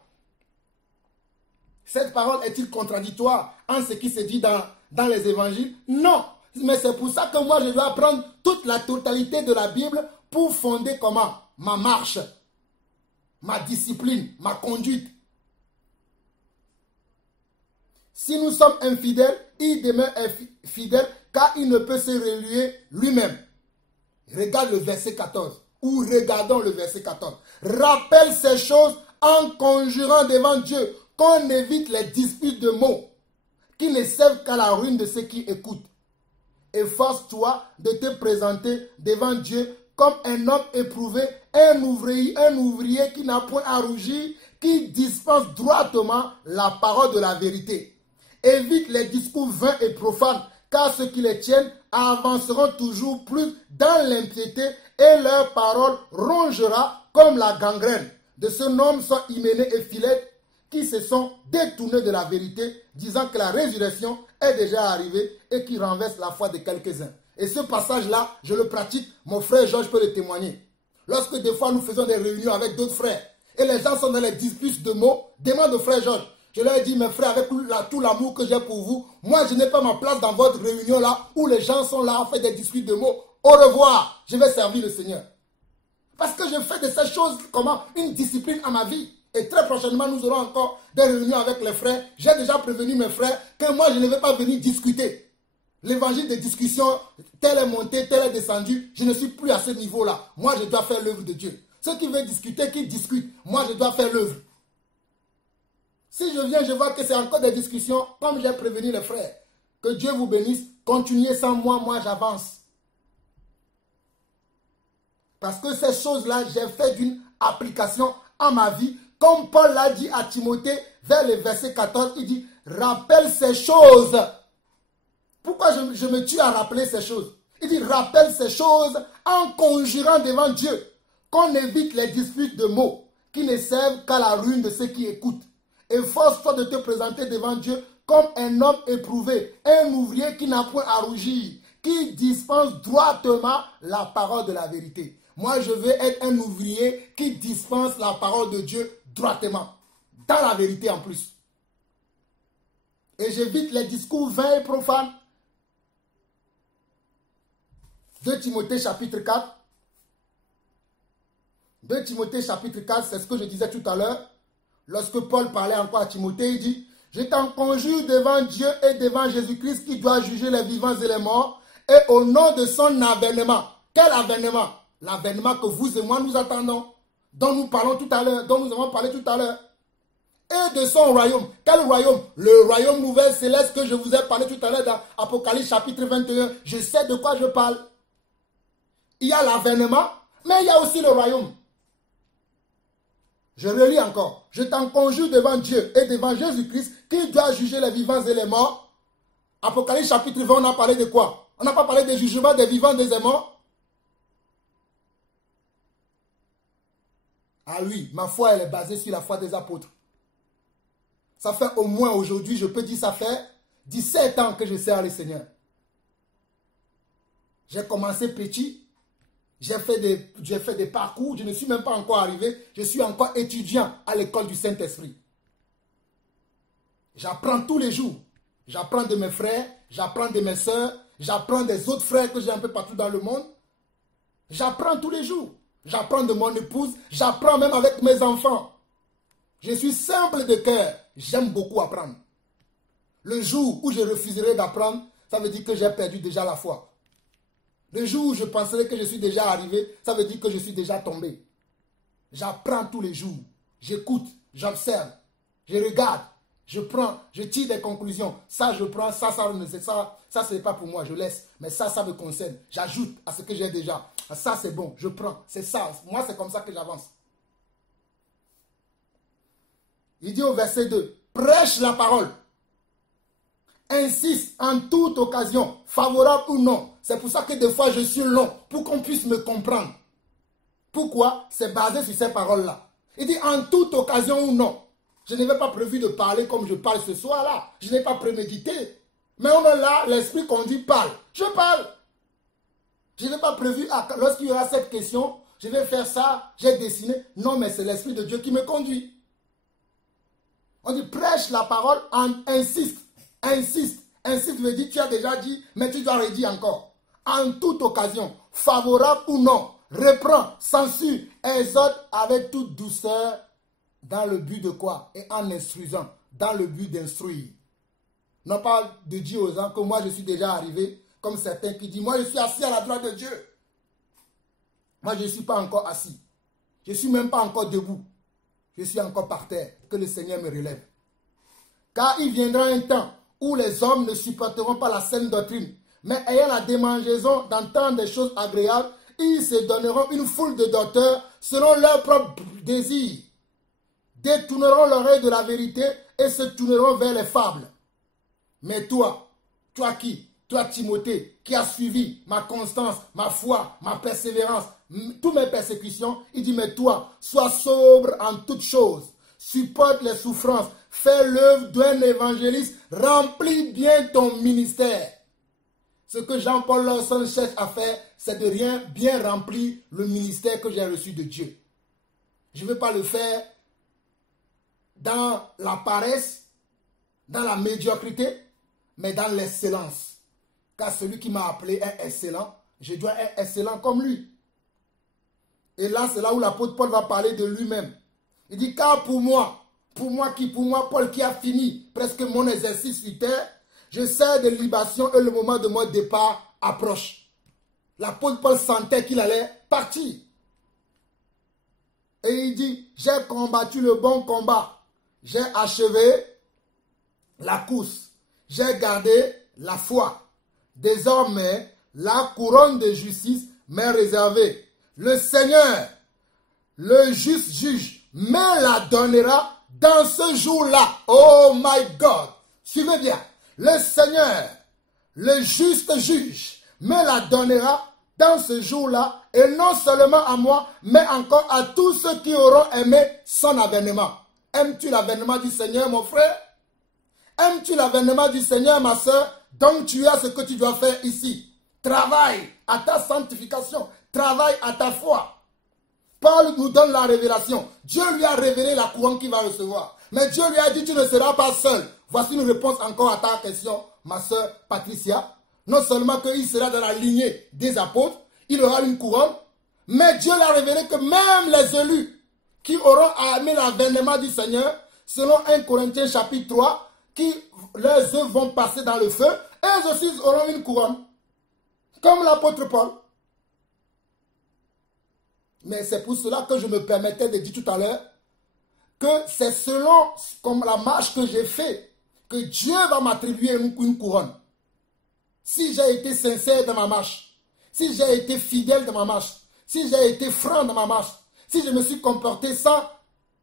Cette parole est-il contradictoire en ce qui se dit dans les évangiles? Non. Mais c'est pour ça que moi je dois prendre toute la totalité de la Bible pour fonder comment? Ma marche, ma discipline, ma conduite. Si nous sommes infidèles, il demeure fidèle car il ne peut se relier lui-même. Regarde le verset 14. Ou regardons le verset 14. Rappelle ces choses en conjurant devant Dieu qu'on évite les disputes de mots qui ne servent qu'à la ruine de ceux qui écoutent. Efforce-toi de te présenter devant Dieu comme un homme éprouvé, un ouvrier qui n'a point à rougir, qui dispense droitement la parole de la vérité. Évite les discours vains et profanes, car ceux qui les tiennent avanceront toujours plus dans l'impiété et leur parole rongera comme la gangrène. De ce nombre sont Hyménée et Philette qui se sont détournés de la vérité, disant que la résurrection est déjà arrivée et qui renverse la foi de quelques-uns. Et ce passage-là, je le pratique, mon frère Georges peut le témoigner. Lorsque des fois nous faisons des réunions avec d'autres frères, et les gens sont dans les disputes de mots, demande au frère Georges. Je leur ai dit, mes frères, avec tout l'amour que j'ai pour vous, moi je n'ai pas ma place dans votre réunion là, où les gens sont là, à faire des disputes de mots. Au revoir, je vais servir le Seigneur. Parce que je fais de ces choses, comment, une discipline à ma vie. Et très prochainement, nous aurons encore des réunions avec les frères. J'ai déjà prévenu mes frères que moi, je ne vais pas venir discuter. L'évangile de discussion, tel est monté, tel est descendu. Je ne suis plus à ce niveau-là. Moi, je dois faire l'œuvre de Dieu. Ceux qui veulent discuter, qui discutent. Moi, je dois faire l'œuvre. Si je viens, je vois que c'est encore des discussions, comme j'ai prévenu les frères. Que Dieu vous bénisse. Continuez sans moi, moi j'avance. Parce que ces choses-là, j'ai fait d'une application à ma vie. Comme Paul l'a dit à Timothée, vers le verset 14, il dit, rappelle ces choses. Pourquoi je me tue à rappeler ces choses? Il dit, rappelle ces choses en conjurant devant Dieu, qu'on évite les disputes de mots qui ne servent qu'à la ruine de ceux qui écoutent. Efforce-toi de te présenter devant Dieu comme un homme éprouvé, un ouvrier qui n'a point à rougir, qui dispense droitement la parole de la vérité. Moi, je veux être un ouvrier qui dispense la parole de Dieu droitement, dans la vérité en plus. Et j'évite les discours vains et profanes. 2 Timothée chapitre 4. 2 Timothée chapitre 4, c'est ce que je disais tout à l'heure. Lorsque Paul parlait encore à Timothée, il dit, je t'en conjure devant Dieu et devant Jésus-Christ qui doit juger les vivants et les morts, et au nom de son avènement. Quel avènement? L'avènement que vous et moi nous attendons, dont nous parlons tout à l'heure, dont nous avons parlé tout à l'heure. Et de son royaume. Quel royaume? Le royaume nouvel céleste que je vous ai parlé tout à l'heure dans Apocalypse chapitre 21. Je sais de quoi je parle. Il y a l'avènement, mais il y a aussi le royaume. Je relis encore. Je t'en conjure devant Dieu et devant Jésus-Christ qui doit juger les vivants et les morts. Apocalypse chapitre 20, on a parlé de quoi? On n'a pas parlé des jugements des vivants et des morts. Ah oui, ma foi, elle est basée sur la foi des apôtres. Ça fait au moins aujourd'hui, je peux dire, ça fait 17 ans que je sers le Seigneur. J'ai commencé petit. J'ai fait des parcours, je ne suis même pas encore arrivé, je suis encore étudiant à l'école du Saint-Esprit. J'apprends tous les jours. J'apprends de mes frères, j'apprends de mes soeurs, j'apprends des autres frères que j'ai un peu partout dans le monde. J'apprends tous les jours. J'apprends de mon épouse, j'apprends même avec mes enfants. Je suis simple de cœur, j'aime beaucoup apprendre. Le jour où je refuserai d'apprendre, ça veut dire que j'ai perdu déjà la foi. Le jour où je penserai que je suis déjà arrivé, ça veut dire que je suis déjà tombé. J'apprends tous les jours. J'écoute, j'observe, je regarde, je prends, je tire des conclusions. Ça, je prends, ça c'est pas pour moi, je laisse. Mais ça me concerne. J'ajoute à ce que j'ai déjà. Ça, c'est bon, je prends. C'est ça. Moi, c'est comme ça que j'avance. Il dit au verset 2, prêche la parole. Insiste en toute occasion, favorable ou non. C'est pour ça que des fois je suis long, pour qu'on puisse me comprendre. Pourquoi? C'est basé sur ces paroles-là. Il dit en toute occasion ou non. Je n'avais pas prévu de parler comme je parle ce soir-là. Je n'ai pas prémédité. Mais on est là, l'esprit conduit parle. Je parle. Je n'ai pas prévu, lorsqu'il y aura cette question, je vais faire ça, j'ai dessiné. Non, mais c'est l'esprit de Dieu qui me conduit. On dit prêche la parole, insiste. Insiste. Insiste veut dire tu as déjà dit, mais tu dois redire encore. En toute occasion, favorable ou non, reprend, censure, exhorte avec toute douceur, dans le but de quoi? Et en instruisant, dans le but d'instruire. Non pas de dire aux gens que moi je suis déjà arrivé, comme certains qui disent, moi je suis assis à la droite de Dieu. Moi je ne suis pas encore assis. Je ne suis même pas encore debout. Je suis encore par terre. Que le Seigneur me relève. Car il viendra un temps où les hommes ne supporteront pas la saine doctrine, mais ayant la démangeaison d'entendre des choses agréables, ils se donneront une foule de docteurs selon leurs propres désirs, détourneront l'oreille de la vérité et se tourneront vers les fables. Mais toi qui, toi Timothée, qui a suivi ma constance, ma foi, ma persévérance, toutes mes persécutions, il dit, mais toi, sois sobre en toutes choses, supporte les souffrances, fais l'œuvre d'un évangéliste, remplis bien ton ministère. Ce que Jean-Paul Lawson cherche à faire, c'est de bien remplir le ministère que j'ai reçu de Dieu. Je ne veux pas le faire dans la paresse, dans la médiocrité, mais dans l'excellence. Car celui qui m'a appelé est excellent, je dois être excellent comme lui. Et là, c'est là où l'apôtre Paul va parler de lui-même. Il dit, car pour moi, Paul qui a fini presque mon exercice sur terre, je sers de libation et le moment de mon départ approche. L'apôtre Paul sentait qu'il allait partir. Et il dit, j'ai combattu le bon combat, j'ai achevé la course, j'ai gardé la foi. Désormais, la couronne de justice m'est réservée. Le Seigneur, le juste juge, me la donnera dans ce jour-là. Oh my God! Suivez bien. Le Seigneur, le juste juge, me la donnera dans ce jour-là, et non seulement à moi, mais encore à tous ceux qui auront aimé son avènement. Aimes-tu l'avènement du Seigneur, mon frère? Aimes-tu l'avènement du Seigneur, ma soeur? Donc tu as ce que tu dois faire ici. Travaille à ta sanctification. Travaille à ta foi. Paul nous donne la révélation. Dieu lui a révélé la couronne qu'il va recevoir. Mais Dieu lui a dit, tu ne seras pas seul. Voici une réponse encore à ta question, ma soeur Patricia. Non seulement qu'il sera dans la lignée des apôtres, il aura une couronne, mais Dieu l'a révélé que même les élus qui auront aimé l'avènement du Seigneur, selon 1 Corinthiens chapitre 3, qui leurs œuvres vont passer dans le feu, eux aussi auront une couronne, comme l'apôtre Paul. Mais c'est pour cela que je me permettais de dire tout à l'heure que c'est selon comme la marche que j'ai fait que Dieu va m'attribuer une couronne. Si j'ai été sincère dans ma marche, si j'ai été fidèle dans ma marche, si j'ai été franc dans ma marche, si je me suis comporté sans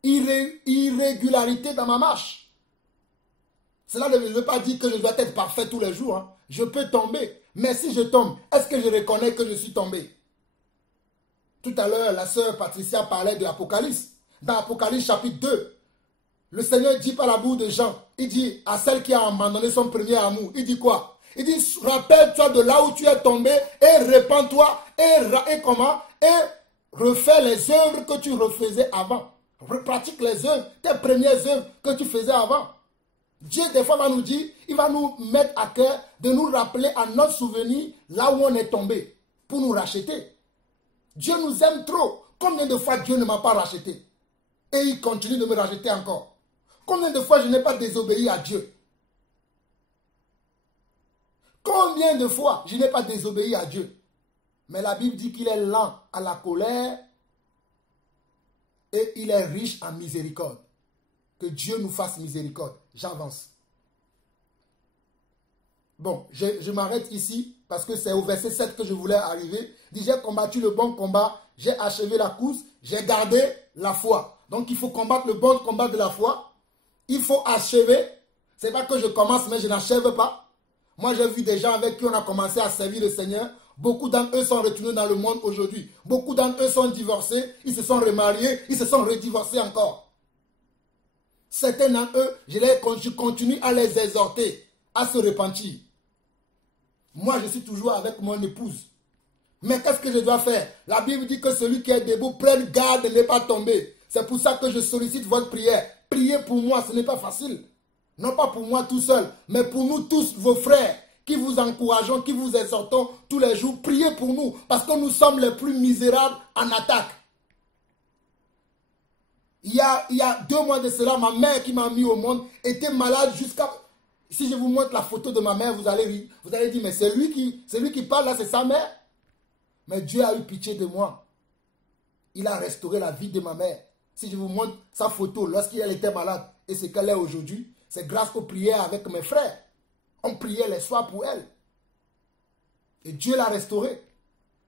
irrégularité dans ma marche. Cela ne veut pas dire que je dois être parfait tous les jours. Hein. Je peux tomber. Mais si je tombe, est-ce que je reconnais que je suis tombé? Tout à l'heure, la sœur Patricia parlait de l'Apocalypse. Dans l'Apocalypse chapitre 2, le Seigneur dit par la bouche de Jean, il dit à celle qui a abandonné son premier amour, il dit quoi? Il dit, rappelle-toi de là où tu es tombé et répands-toi et comment? Et refais les œuvres que tu refaisais avant. Pratique les œuvres, tes premières œuvres que tu faisais avant. Dieu, des fois, va nous dire, il va nous mettre à cœur de nous rappeler à notre souvenir là où on est tombé pour nous racheter. Dieu nous aime trop. Combien de fois Dieu ne m'a pas racheté? Et il continue de me racheter encore. Combien de fois je n'ai pas désobéi à Dieu? Combien de fois je n'ai pas désobéi à Dieu? Mais la Bible dit qu'il est lent à la colère et il est riche en miséricorde. Que Dieu nous fasse miséricorde. J'avance. Bon, je m'arrête ici parce que c'est au verset 7 que je voulais arriver. Il dit, j'ai combattu le bon combat, j'ai achevé la course, j'ai gardé la foi. Donc il faut combattre le bon combat de la foi. Il faut achever. Ce n'est pas que je commence mais je n'achève pas. Moi j'ai vu des gens avec qui on a commencé à servir le Seigneur. Beaucoup d'entre eux sont retournés dans le monde aujourd'hui. Beaucoup d'entre eux sont divorcés, ils se sont remariés, ils se sont redivorcés encore. Certains d'entre eux, je continue à les exhorter à se repentir. Moi, je suis toujours avec mon épouse. Mais qu'est-ce que je dois faire? La Bible dit que celui qui est debout prenne garde de ne pas tomber. C'est pour ça que je sollicite votre prière. Priez pour moi, ce n'est pas facile. Non pas pour moi tout seul, mais pour nous tous, vos frères, qui vous encourageons, qui vous exhortons tous les jours. Priez pour nous, parce que nous sommes les plus misérables en attaque. Il y a 2 mois de cela, ma mère qui m'a mis au monde était malade jusqu'à... Si je vous montre la photo de ma mère, vous allez rire. Vous allez dire, mais c'est lui qui parle là, c'est sa mère. Mais Dieu a eu pitié de moi. Il a restauré la vie de ma mère. Si je vous montre sa photo lorsqu'elle était malade et ce qu'elle est aujourd'hui, c'est grâce aux prières avec mes frères. On priait les soirs pour elle. Et Dieu l'a restaurée.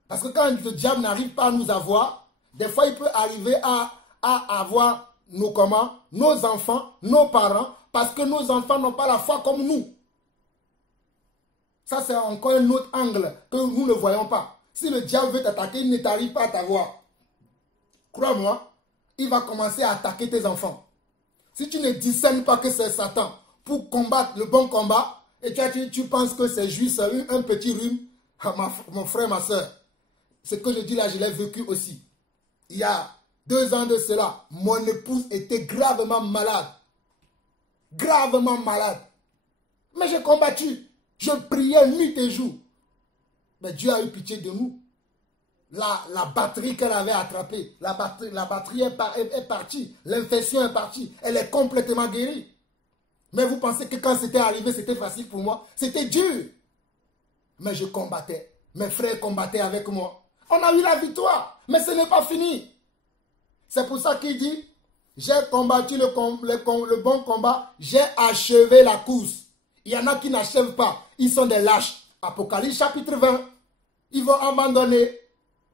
Parce que quand le diable n'arrive pas à nous avoir, des fois il peut arriver à avoir nos enfants, nos parents, parce que nos enfants n'ont pas la foi comme nous. Ça, c'est encore un autre angle que nous ne voyons pas. Si le diable veut t'attaquer, il ne t'arrive pas à t'avoir. Crois-moi, il va commencer à attaquer tes enfants. Si tu ne discernes pas que c'est Satan pour combattre le bon combat, et tu penses que c'est juste un petit rhume, mon frère, ma soeur, ce que je dis là, je l'ai vécu aussi. Il y a 2 ans de cela, mon épouse était gravement malade. Gravement malade. Mais j'ai combattu. Je priais nuit et jour. Mais Dieu a eu pitié de nous. La batterie qu'elle avait attrapée, la batterie est partie. L'infection est partie. Elle est complètement guérie. Mais vous pensez que quand c'était arrivé, c'était facile pour moi? C'était dur. Mais je combattais. Mes frères combattaient avec moi. On a eu la victoire. Mais ce n'est pas fini. C'est pour ça qu'il dit, j'ai combattu le bon combat, j'ai achevé la course. Il y en a qui n'achèvent pas. Ils sont des lâches. Apocalypse chapitre 20. Ils vont abandonner.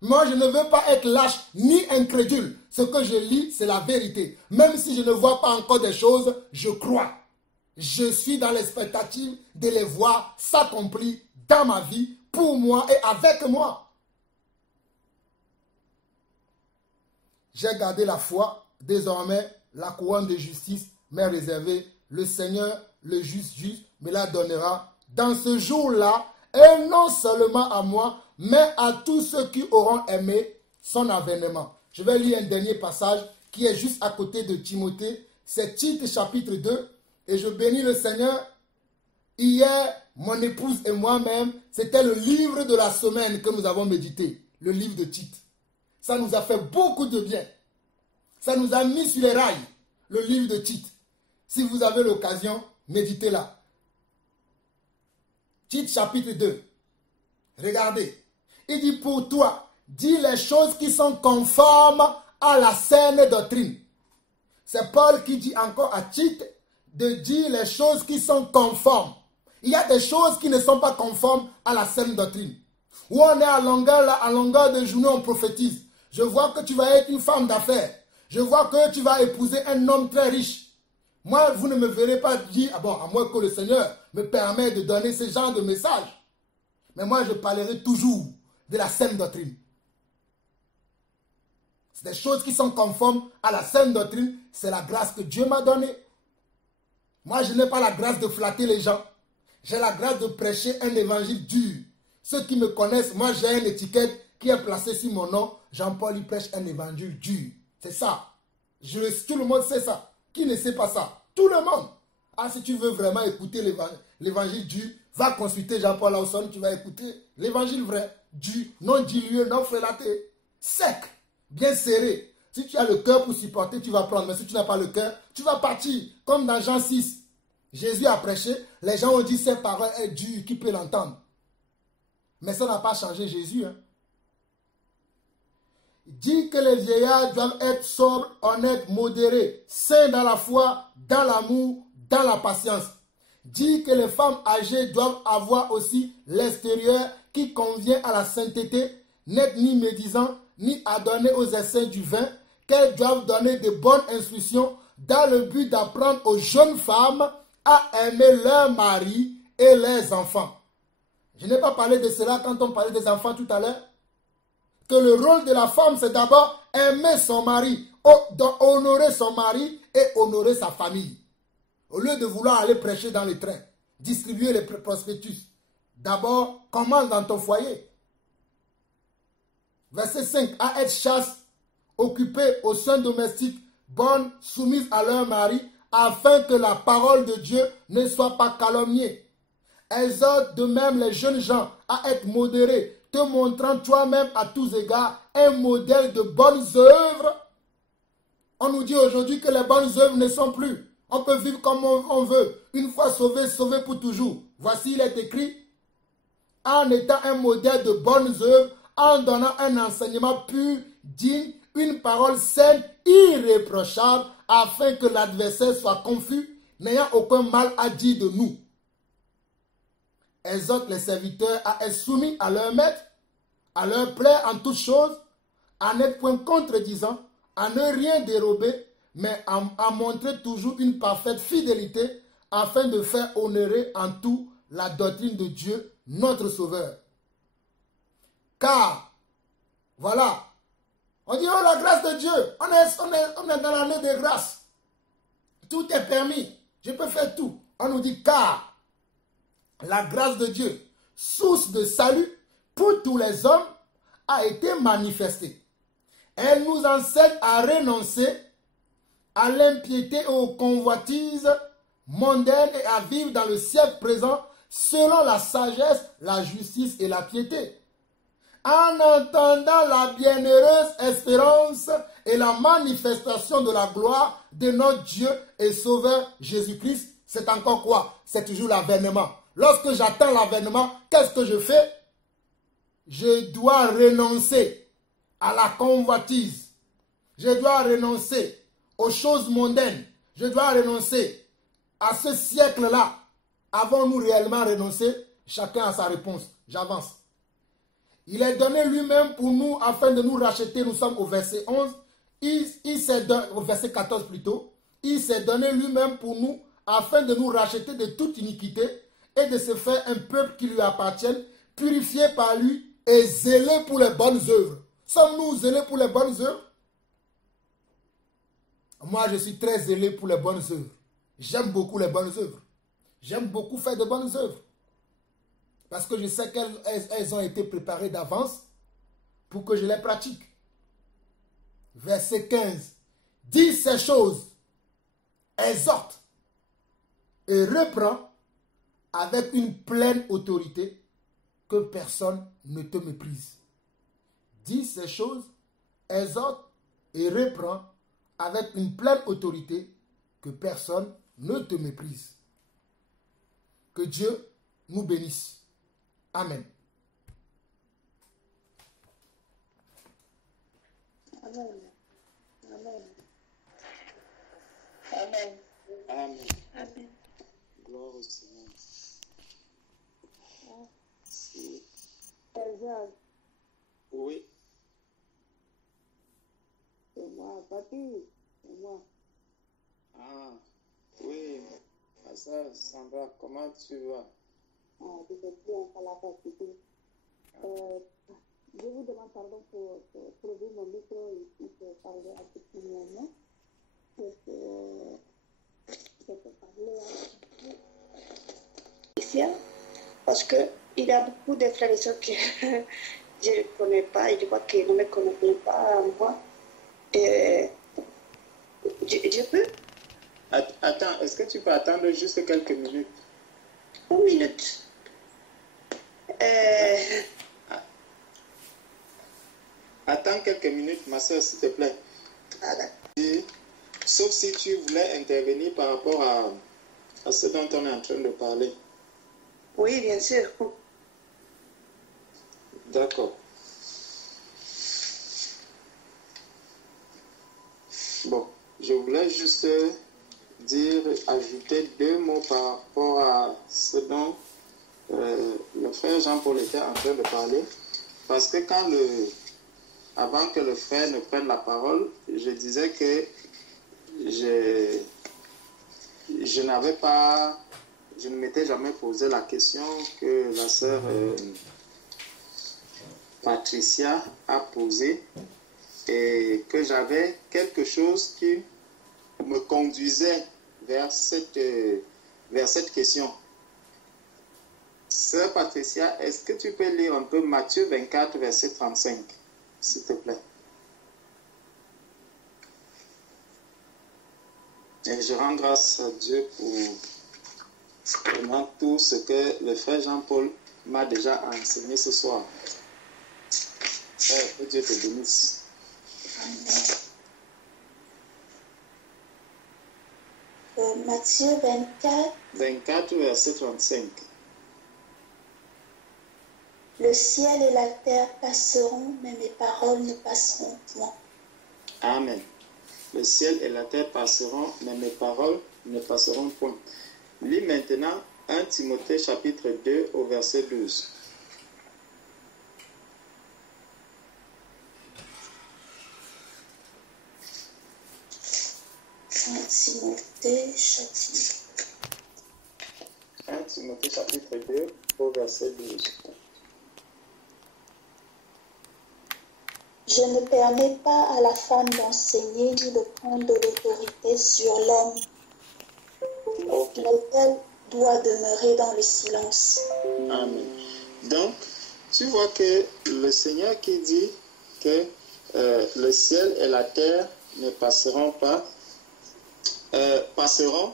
Moi, je ne veux pas être lâche ni incrédule. Ce que je lis, c'est la vérité. Même si je ne vois pas encore des choses, je crois. Je suis dans l'expectative de les voir s'accomplir dans ma vie, pour moi et avec moi. J'ai gardé la foi. Désormais, la couronne de justice m'est réservée. Le Seigneur, le juste me la donnera dans ce jour-là, et non seulement à moi, mais à tous ceux qui auront aimé son avènement. Je vais lire un dernier passage qui est juste à côté de Timothée. C'est Tite chapitre 2. Et je bénis le Seigneur. Hier, mon épouse et moi-même, c'était le livre de la semaine que nous avons médité. Le livre de Tite. Ça nous a fait beaucoup de bien. Ça nous a mis sur les rails. Le livre de Tite. Si vous avez l'occasion, méditez-la. Tite chapitre 2. Regardez. Il dit pour toi, dis les choses qui sont conformes à la saine doctrine. C'est Paul qui dit encore à Tite de dire les choses qui sont conformes. Il y a des choses qui ne sont pas conformes à la saine doctrine. Où on est à longueur de journée, on prophétise. Je vois que tu vas être une femme d'affaires. Je vois que tu vas épouser un homme très riche. Moi, vous ne me verrez pas dire, ah bon, à moins que le Seigneur me permette de donner ce genre de message. Mais moi, je parlerai toujours de la saine doctrine. C'est des choses qui sont conformes à la saine doctrine. C'est la grâce que Dieu m'a donnée. Moi, je n'ai pas la grâce de flatter les gens. J'ai la grâce de prêcher un évangile dur. Ceux qui me connaissent, moi, j'ai une étiquette qui est placée sur mon nom. Jean-Paul, il prêche un évangile dur. C'est ça. Tout le monde sait ça. Qui ne sait pas ça? Tout le monde. Ah, si tu veux vraiment écouter l'évangile dur, va consulter Jean-Paul Lawson, tu vas écouter l'évangile vrai, dur, non dilué, non frélaté, sec, bien serré. Si tu as le cœur pour supporter, tu vas prendre. Mais si tu n'as pas le cœur, tu vas partir. Comme dans Jean 6. Jésus a prêché, les gens ont dit ces paroles est dures, qui peut l'entendre? Mais ça n'a pas changé Jésus. Hein. Il dit que les vieillards doivent être sobres, honnêtes, modérés, saints dans la foi, dans l'amour, dans la patience. Dit que les femmes âgées doivent avoir aussi l'extérieur qui convient à la sainteté, n'être ni médisant, ni adonné aux essais du vin, qu'elles doivent donner de bonnes instructions dans le but d'apprendre aux jeunes femmes à aimer leur mari et leurs enfants. Je n'ai pas parlé de cela quand on parlait des enfants tout à l'heure. Que le rôle de la femme, c'est d'abord aimer son mari, honorer son mari et honorer sa famille. Au lieu de vouloir aller prêcher dans les trains, distribuer les prospectus, d'abord, commence dans ton foyer. Verset 5. À être chaste, occupée au sein domestique, bonne, soumise à leur mari, afin que la parole de Dieu ne soit pas calomniée. Exhorte de même les jeunes gens à être modérés, te montrant toi-même à tous égards un modèle de bonnes œuvres. On nous dit aujourd'hui que les bonnes œuvres ne sont plus. On peut vivre comme on veut. Une fois sauvé, sauvé pour toujours. Voici, il est écrit, en étant un modèle de bonnes œuvres, en donnant un enseignement pur, digne, une parole saine, irréprochable, afin que l'adversaire soit confus, n'ayant aucun mal à dire de nous. Exhorte les serviteurs à être soumis à leur maître, à leur plaire en toutes choses, à n'être point contredisant, à ne rien dérober, mais à montrer toujours une parfaite fidélité, afin de faire honorer en tout la doctrine de Dieu notre Sauveur. Car, voilà, on dit, oh la grâce de Dieu, on est dans l'année de grâce. Tout est permis, je peux faire tout. On nous dit, car la grâce de Dieu, source de salut pour tous les hommes, a été manifestée. Elle nous enseigne à renoncer à l'impiété et aux convoitises mondaines et à vivre dans le siècle présent selon la sagesse, la justice et la piété. En entendant la bienheureuse espérance et la manifestation de la gloire de notre Dieu et Sauveur Jésus-Christ, c'est encore quoi? C'est toujours l'avènement. Lorsque j'attends l'avènement, qu'est-ce que je fais? Je dois renoncer à la convoitise. Je dois renoncer aux choses mondaines. Je dois renoncer à ce siècle-là. Avons-nous réellement renoncé? Chacun a sa réponse. J'avance. Il est donné lui-même pour nous afin de nous racheter. Nous sommes au verset 11. Au verset 14 plutôt. Il s'est donné lui-même pour nous afin de nous racheter de toute iniquité et de se faire un peuple qui lui appartienne, purifié par lui et zélé pour les bonnes œuvres. Sommes-nous zélés pour les bonnes œuvres? Moi, je suis très zélé pour les bonnes œuvres. J'aime beaucoup les bonnes œuvres. J'aime beaucoup faire de bonnes œuvres. Parce que je sais qu'elles ont été préparées d'avance pour que je les pratique. Verset 15. Dis ces choses, exhorte et reprends avec une pleine autorité, que personne ne te méprise. Dis ces choses, exhorte et reprends avec une pleine autorité, que personne ne te méprise. Que Dieu nous bénisse. Amen. Amen. Amen. Amen. Amen. Amen. Gloire au Seigneur. Si. Oui. C'est moi, papy. C'est moi. Ah, oui. Ma soeur Sandra, comment tu vas? Ah, je vais bien à la fatiguée. Je vous demande pardon pour trouver mon micro et pour parler un petit moment. Parce que je peux parler ici, parce qu'il y a beaucoup de frères et sœurs que je ne connais pas et je vois qu'ils ne me connaissent pas moi. Et je peux? Attends, est-ce que tu peux attendre juste quelques minutes? Une minute. Attends quelques minutes, ma soeur, s'il te plaît. Et, sauf si tu voulais intervenir par rapport à ce dont on est en train de parler. Oui, bien sûr. D'accord. Bon, je voulais juste ajouter 2 mots par rapport à ce dont le frère Jean-Paul était en train de parler. Parce que avant que le frère ne prenne la parole, je disais que je ne m'étais jamais posé la question que la sœur Patricia a posée et que j'avais quelque chose qui me conduisait vers cette question. Sœur Patricia, est-ce que tu peux lire un peu Matthieu 24, verset 35, s'il te plaît? Et je rends grâce à Dieu pour vraiment tout ce que le frère Jean-Paul m'a déjà enseigné ce soir. Que Dieu te bénisse. Matthieu 24. 24, verset 35. Le ciel et la terre passeront, mais mes paroles ne passeront point. Amen. Le ciel et la terre passeront, mais mes paroles ne passeront point. Lis maintenant 1 Timothée chapitre 2 au verset 12. 1 Timothée chapitre 1 Timothée chapitre 2 au verset 12. Je ne permets pas à la femme d'enseigner ni de prendre de l'autorité sur l'homme, Ok. lequel doit demeurer dans le silence. Amen. Donc, tu vois que le Seigneur qui dit que le ciel et la terre ne passeront pas, passeront,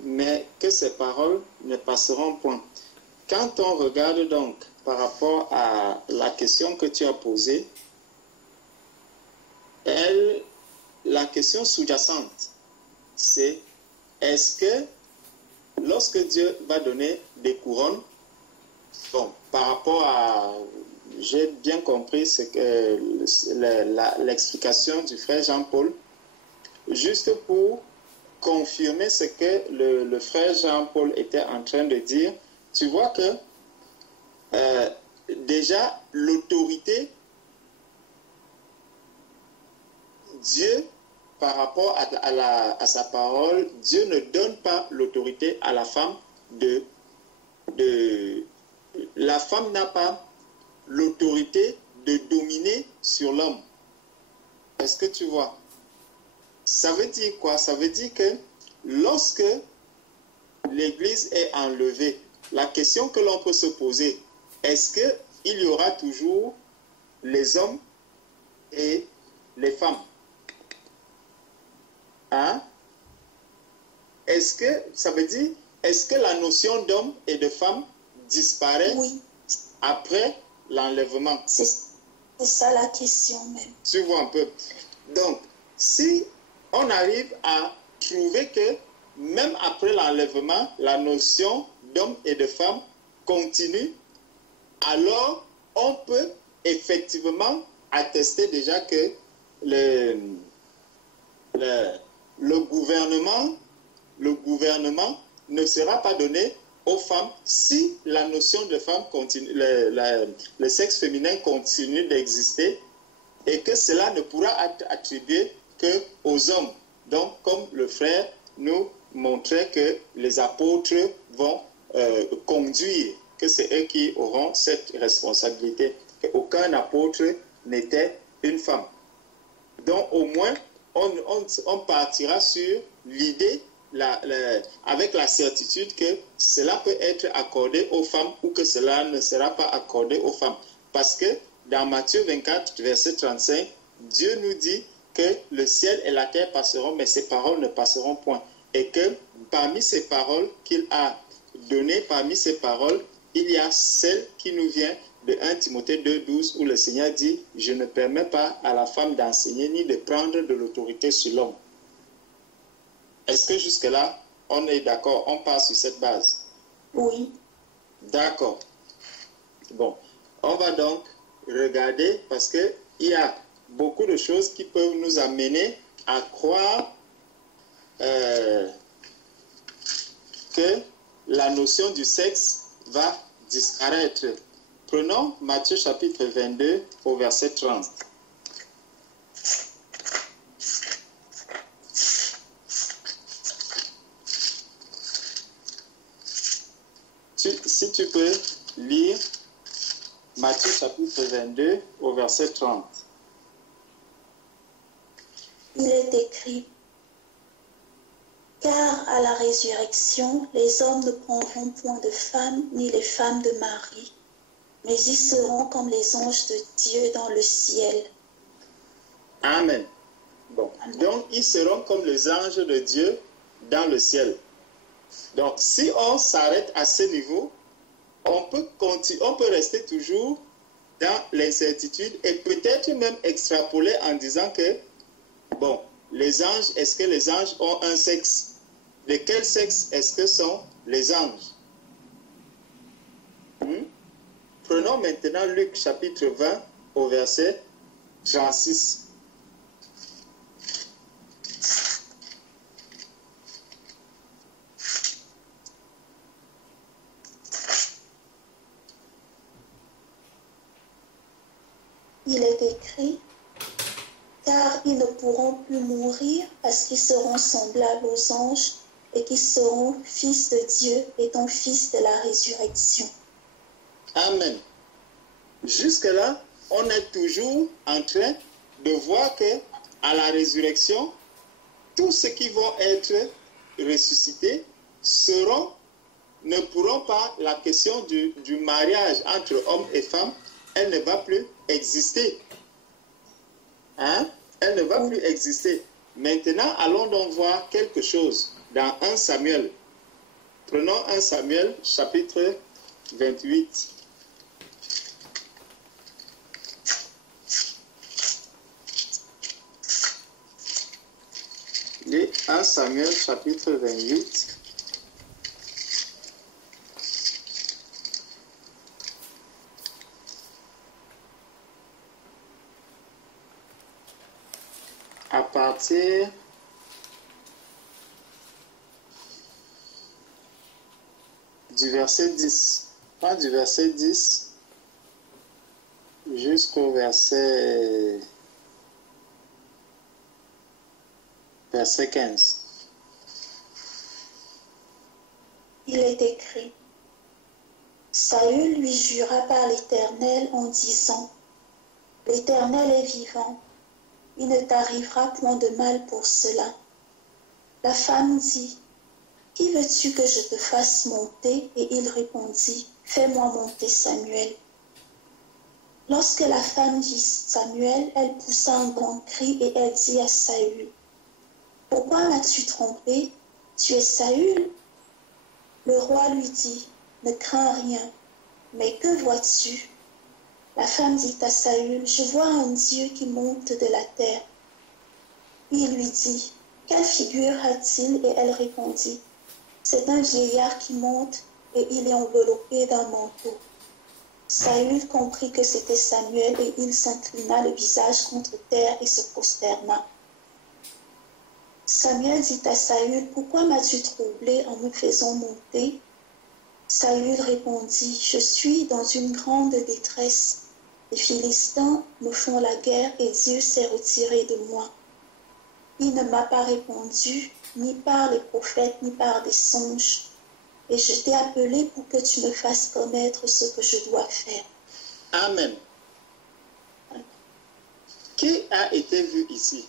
mais que ces paroles ne passeront point. Quand on regarde donc par rapport à la question que tu as posée, la question sous-jacente, c'est est-ce que lorsque Dieu va donner des couronnes, bon, par rapport à, j'ai bien compris ce que l'explication du frère Jean-Paul, juste pour confirmer ce que le frère Jean-Paul était en train de dire, tu vois que déjà l'autorité, Dieu, par rapport à sa parole, Dieu ne donne pas l'autorité à la femme la femme n'a pas l'autorité de dominer sur l'homme. Est-ce que tu vois? Ça veut dire quoi? Ça veut dire que lorsque l'Église est enlevée, la question que l'on peut se poser, est-ce qu'il y aura toujours les hommes et les femmes? Hein? Est-ce que ça veut dire, est-ce que la notion d'homme et de femme disparaît Oui, après l'enlèvement? c'est ça la question même. Tu vois un peu. Donc, si on arrive à trouver que même après l'enlèvement, la notion d'homme et de femme continue, alors on peut effectivement attester déjà que le gouvernement ne sera pas donné aux femmes si la notion de femme continue, le sexe féminin continue d'exister et que cela ne pourra être attribué qu'aux hommes. Donc, comme le frère nous montrait que les apôtres vont conduire, que c'est eux qui auront cette responsabilité, qu'aucun apôtre n'était une femme. Donc, au moins, on partira sur l'idée, avec la certitude que cela peut être accordé aux femmes ou que cela ne sera pas accordé aux femmes. Parce que dans Matthieu 24, verset 35, Dieu nous dit que le ciel et la terre passeront, mais ses paroles ne passeront point. Et que parmi ces paroles qu'il a données, parmi ces paroles, il y a celle qui nous vient de 1 Timothée 2,12 où le Seigneur dit « Je ne permets pas à la femme d'enseigner ni de prendre de l'autorité sur l'homme. » Est-ce que jusque-là, on est d'accord? On part sur cette base? Oui. D'accord. Bon, on va donc regarder parce qu'il y a beaucoup de choses qui peuvent nous amener à croire que la notion du sexe va disparaître. Prenons Matthieu chapitre 22 au verset 30. Si tu peux lire Matthieu chapitre 22 au verset 30. Il est écrit, car à la résurrection, les hommes ne prendront point de femmes, ni les femmes de mari, mais ils seront comme les anges de Dieu dans le ciel. Amen. Bon. Amen. Donc, ils seront comme les anges de Dieu dans le ciel. Donc, si on s'arrête à ce niveau, on peut rester toujours dans l'incertitude et peut-être même extrapoler en disant que, bon, les anges, est-ce que les anges ont un sexe? De quel sexe est-ce que sont les anges? Prenons maintenant Luc chapitre 20 au verset 36. Il est écrit, car ils ne pourront plus mourir parce qu'ils seront semblables aux anges et qui seront fils de Dieu et ton fils de la résurrection. Amen. Jusque-là, on est toujours en train de voir que à la résurrection, tous ceux qui vont être ressuscités ne pourront pas, la question du mariage entre hommes et femmes, elle ne va plus exister. Hein? Elle ne va plus exister. Maintenant, allons donc voir quelque chose dans 1 Samuel. Prenons 1 Samuel, chapitre 28. Et 1 Samuel, chapitre 28. À partir du verset 10, pas du verset 10 jusqu'au verset 15. Il est écrit, Saül lui jura par l'Éternel en disant, l'Éternel est vivant, il ne t'arrivera point de mal pour cela. La femme dit, qui veux-tu que je te fasse monter? Et il répondit, fais-moi monter Samuel. Lorsque la femme vit Samuel, elle poussa un grand cri et elle dit à Saül, pourquoi m'as-tu trompé? Tu es Saül? Le roi lui dit, ne crains rien, mais que vois-tu? La femme dit à Saül, je vois un Dieu qui monte de la terre. Il lui dit, quelle figure a-t-il? Et elle répondit, c'est un vieillard qui monte et il est enveloppé d'un manteau. Saül comprit que c'était Samuel et il s'inclina le visage contre terre et se prosterna. Samuel dit à Saül, pourquoi m'as-tu troublé en me faisant monter? Saül répondit, je suis dans une grande détresse. Les Philistins me font la guerre et Dieu s'est retiré de moi. Il ne m'a pas répondu, ni par les prophètes, ni par des songes. Et je t'ai appelé pour que tu me fasses connaître ce que je dois faire. Amen. Qui a été vu ici?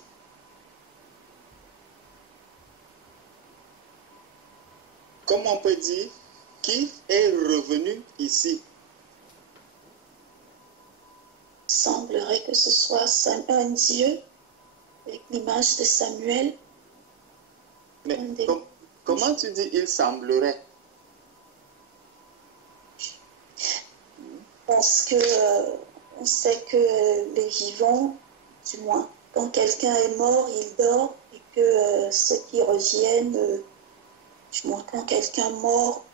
Comment on peut dire qui est revenu ici? Il semblerait que ce soit un Dieu avec l'image de Samuel. Mais comment tu dis il semblerait? Parce que on sait que les vivants, du moins, quand quelqu'un est mort, il dort, et que ceux qui reviennent, du moins, quand quelqu'un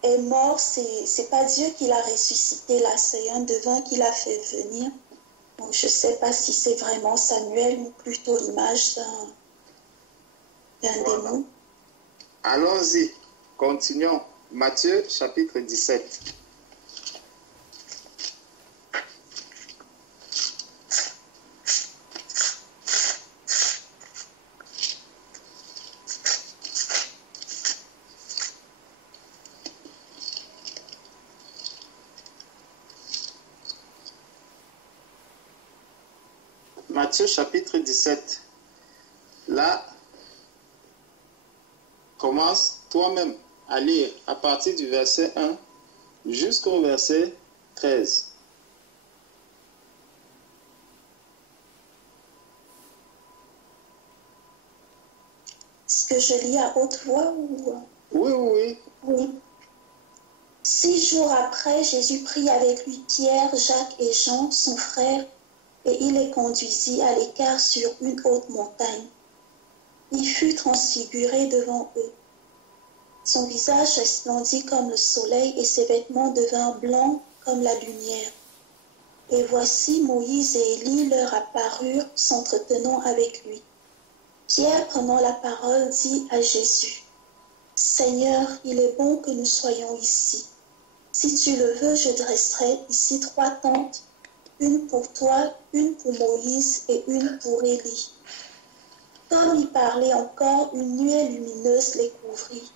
est mort, c'est pas Dieu qui l'a ressuscité là, c'est un devin qui l'a fait venir. Donc je ne sais pas si c'est vraiment Samuel ou plutôt l'image d'un démon. Allons-y, continuons. Matthieu chapitre 17. Matthieu chapitre 17. Là, commence toi-même à lire à partir du verset 1 jusqu'au verset 13. Est-ce que je lis à haute voix ou... Oui. Oui. 6 jours après, Jésus prit avec lui Pierre, Jacques et Jean, son frère, et il les conduisit à l'écart sur une haute montagne. Il fut transfiguré devant eux. Son visage resplendit comme le soleil et ses vêtements devinrent blancs comme la lumière. Et voici Moïse et Élie leur apparurent, s'entretenant avec lui. Pierre, prenant la parole, dit à Jésus, « Seigneur, il est bon que nous soyons ici. Si tu le veux, je dresserai ici 3 tentes, une pour toi, une pour Moïse et une pour Élie. » Comme il parlait encore, une nuée lumineuse les couvrit.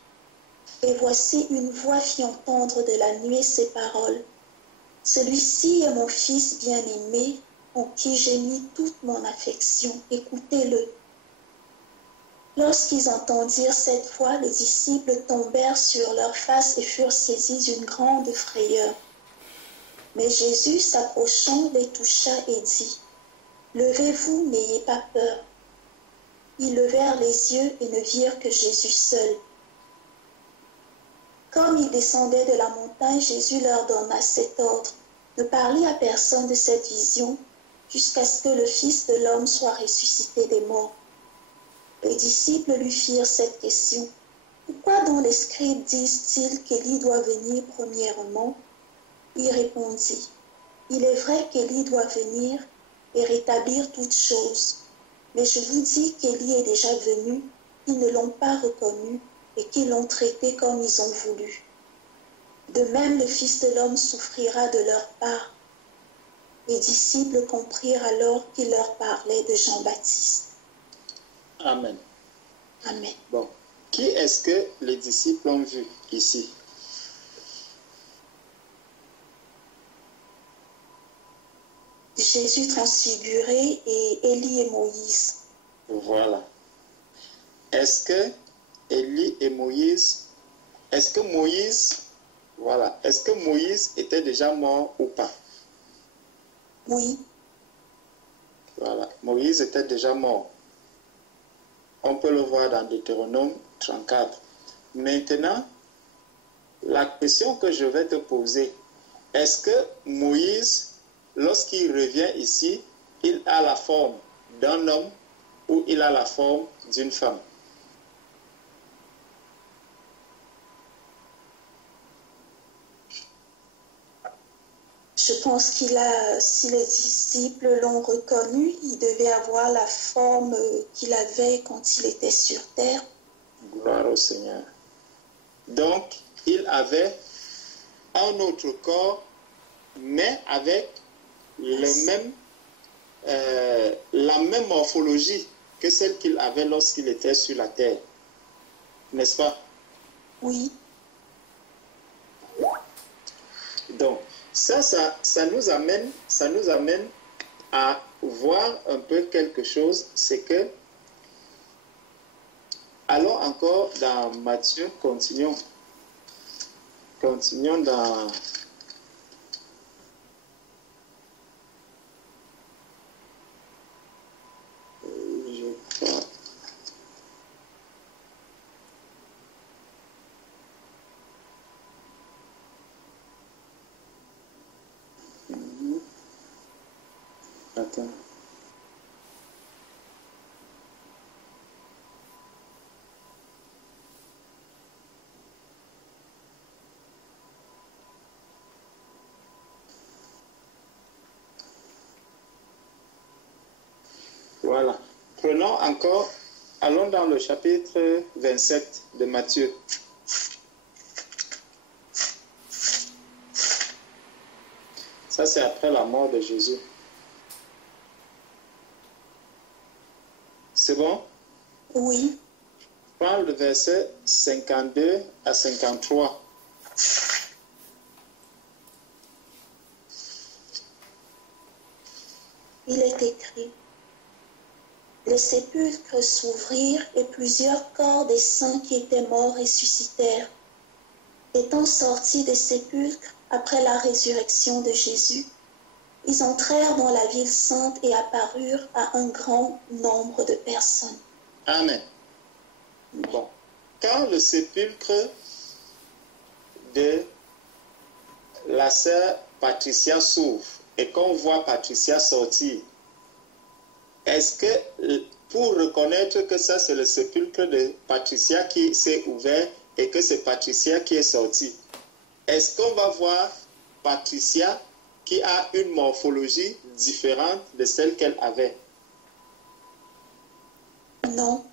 Et voici une voix fit entendre de la nuée ces paroles. Celui-ci est mon fils bien-aimé, en qui j'ai mis toute mon affection. Écoutez-le. Lorsqu'ils entendirent cette voix, les disciples tombèrent sur leurs faces et furent saisis d'une grande frayeur. Mais Jésus, s'approchant, les toucha et dit, « Levez-vous, n'ayez pas peur. » Ils levèrent les yeux et ne virent que Jésus seul. Comme ils descendaient de la montagne, Jésus leur donna cet ordre, « Ne parlez à personne de cette vision, jusqu'à ce que le Fils de l'homme soit ressuscité des morts. » Les disciples lui firent cette question. « Pourquoi donc les scribes disent-ils qu'Élie doit venir premièrement ?» Il répondit, « Il est vrai qu'Élie doit venir et rétablir toutes choses. Mais je vous dis qu'Élie est déjà venu, ils ne l'ont pas reconnu et qu'ils l'ont traité comme ils ont voulu. De même, le Fils de l'homme souffrira de leur part. » Les disciples comprirent alors qu'il leur parlait de Jean-Baptiste. Amen. Amen. Bon, qui est-ce que les disciples ont vu ici? Jésus transfiguré et Élie et Moïse. Voilà. Est-ce que Élie et Moïse, est-ce que Moïse était déjà mort ou pas? Oui. Voilà, Moïse était déjà mort. On peut le voir dans Deutéronome 34. Maintenant, la question que je vais te poser, est-ce que Moïse, lorsqu'il revient ici, il a la forme d'un homme ou il a la forme d'une femme? Je pense si les disciples l'ont reconnu, il devait avoir la forme qu'il avait quand il était sur terre. Gloire au Seigneur. Donc, il avait un autre corps, mais avec la même morphologie que celle qu'il avait lorsqu'il était sur la terre. N'est-ce pas? Oui. Donc, ça nous amène à voir un peu quelque chose, c'est que, allons encore dans Matthieu, continuons dans... Je crois... Attends. Voilà. Prenons encore, allons dans le chapitre 27 de Matthieu. Ça, c'est après la mort de Jésus. C'est bon? Oui. Je parle de versets 52 à 53. Il est écrit, « Les sépulcres s'ouvrirent et plusieurs corps des saints qui étaient morts ressuscitèrent. Étant sortis des sépulcres après la résurrection de Jésus, ils entrèrent dans la ville sainte et apparurent à un grand nombre de personnes. » Amen. Bon. Quand le sépulcre de la sœur Patricia s'ouvre et qu'on voit Patricia sortir, est-ce que pour reconnaître que ça c'est le sépulcre de Patricia qui s'est ouvert et que c'est Patricia qui est sortie, est-ce qu'on va voir Patricia qui a une morphologie différente de celle qu'elle avait? Non.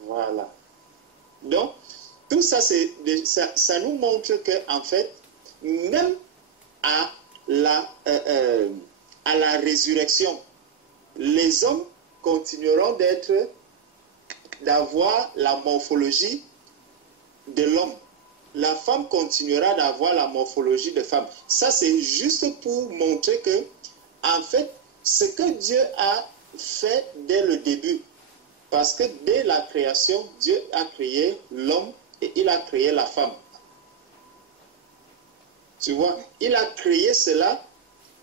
Voilà. Donc, tout ça, ça nous montre que, en fait, même à la résurrection, les hommes continueront d'avoir la morphologie de l'homme. La femme continuera d'avoir la morphologie de femme. Ça, c'est juste pour montrer que, en fait, ce que Dieu a fait dès le début, parce que dès la création, Dieu a créé l'homme et il a créé la femme. Tu vois, il a créé cela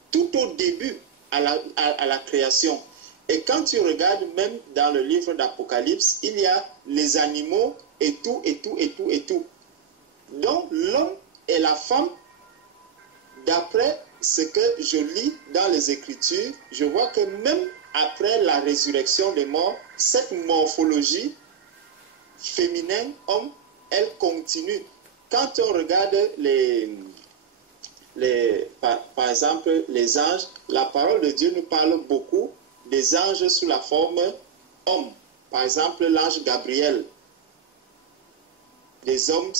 tout au début à la création. Et quand tu regardes même dans le livre d'Apocalypse, il y a les animaux et tout, et tout, et tout, et tout. Donc l'homme et la femme, d'après ce que je lis dans les Écritures, je vois que même après la résurrection des morts, cette morphologie féminin, homme, elle continue. Quand on regarde par exemple les anges, la parole de Dieu nous parle beaucoup des anges sous la forme homme. Par exemple, l'ange Gabriel. Les hommes,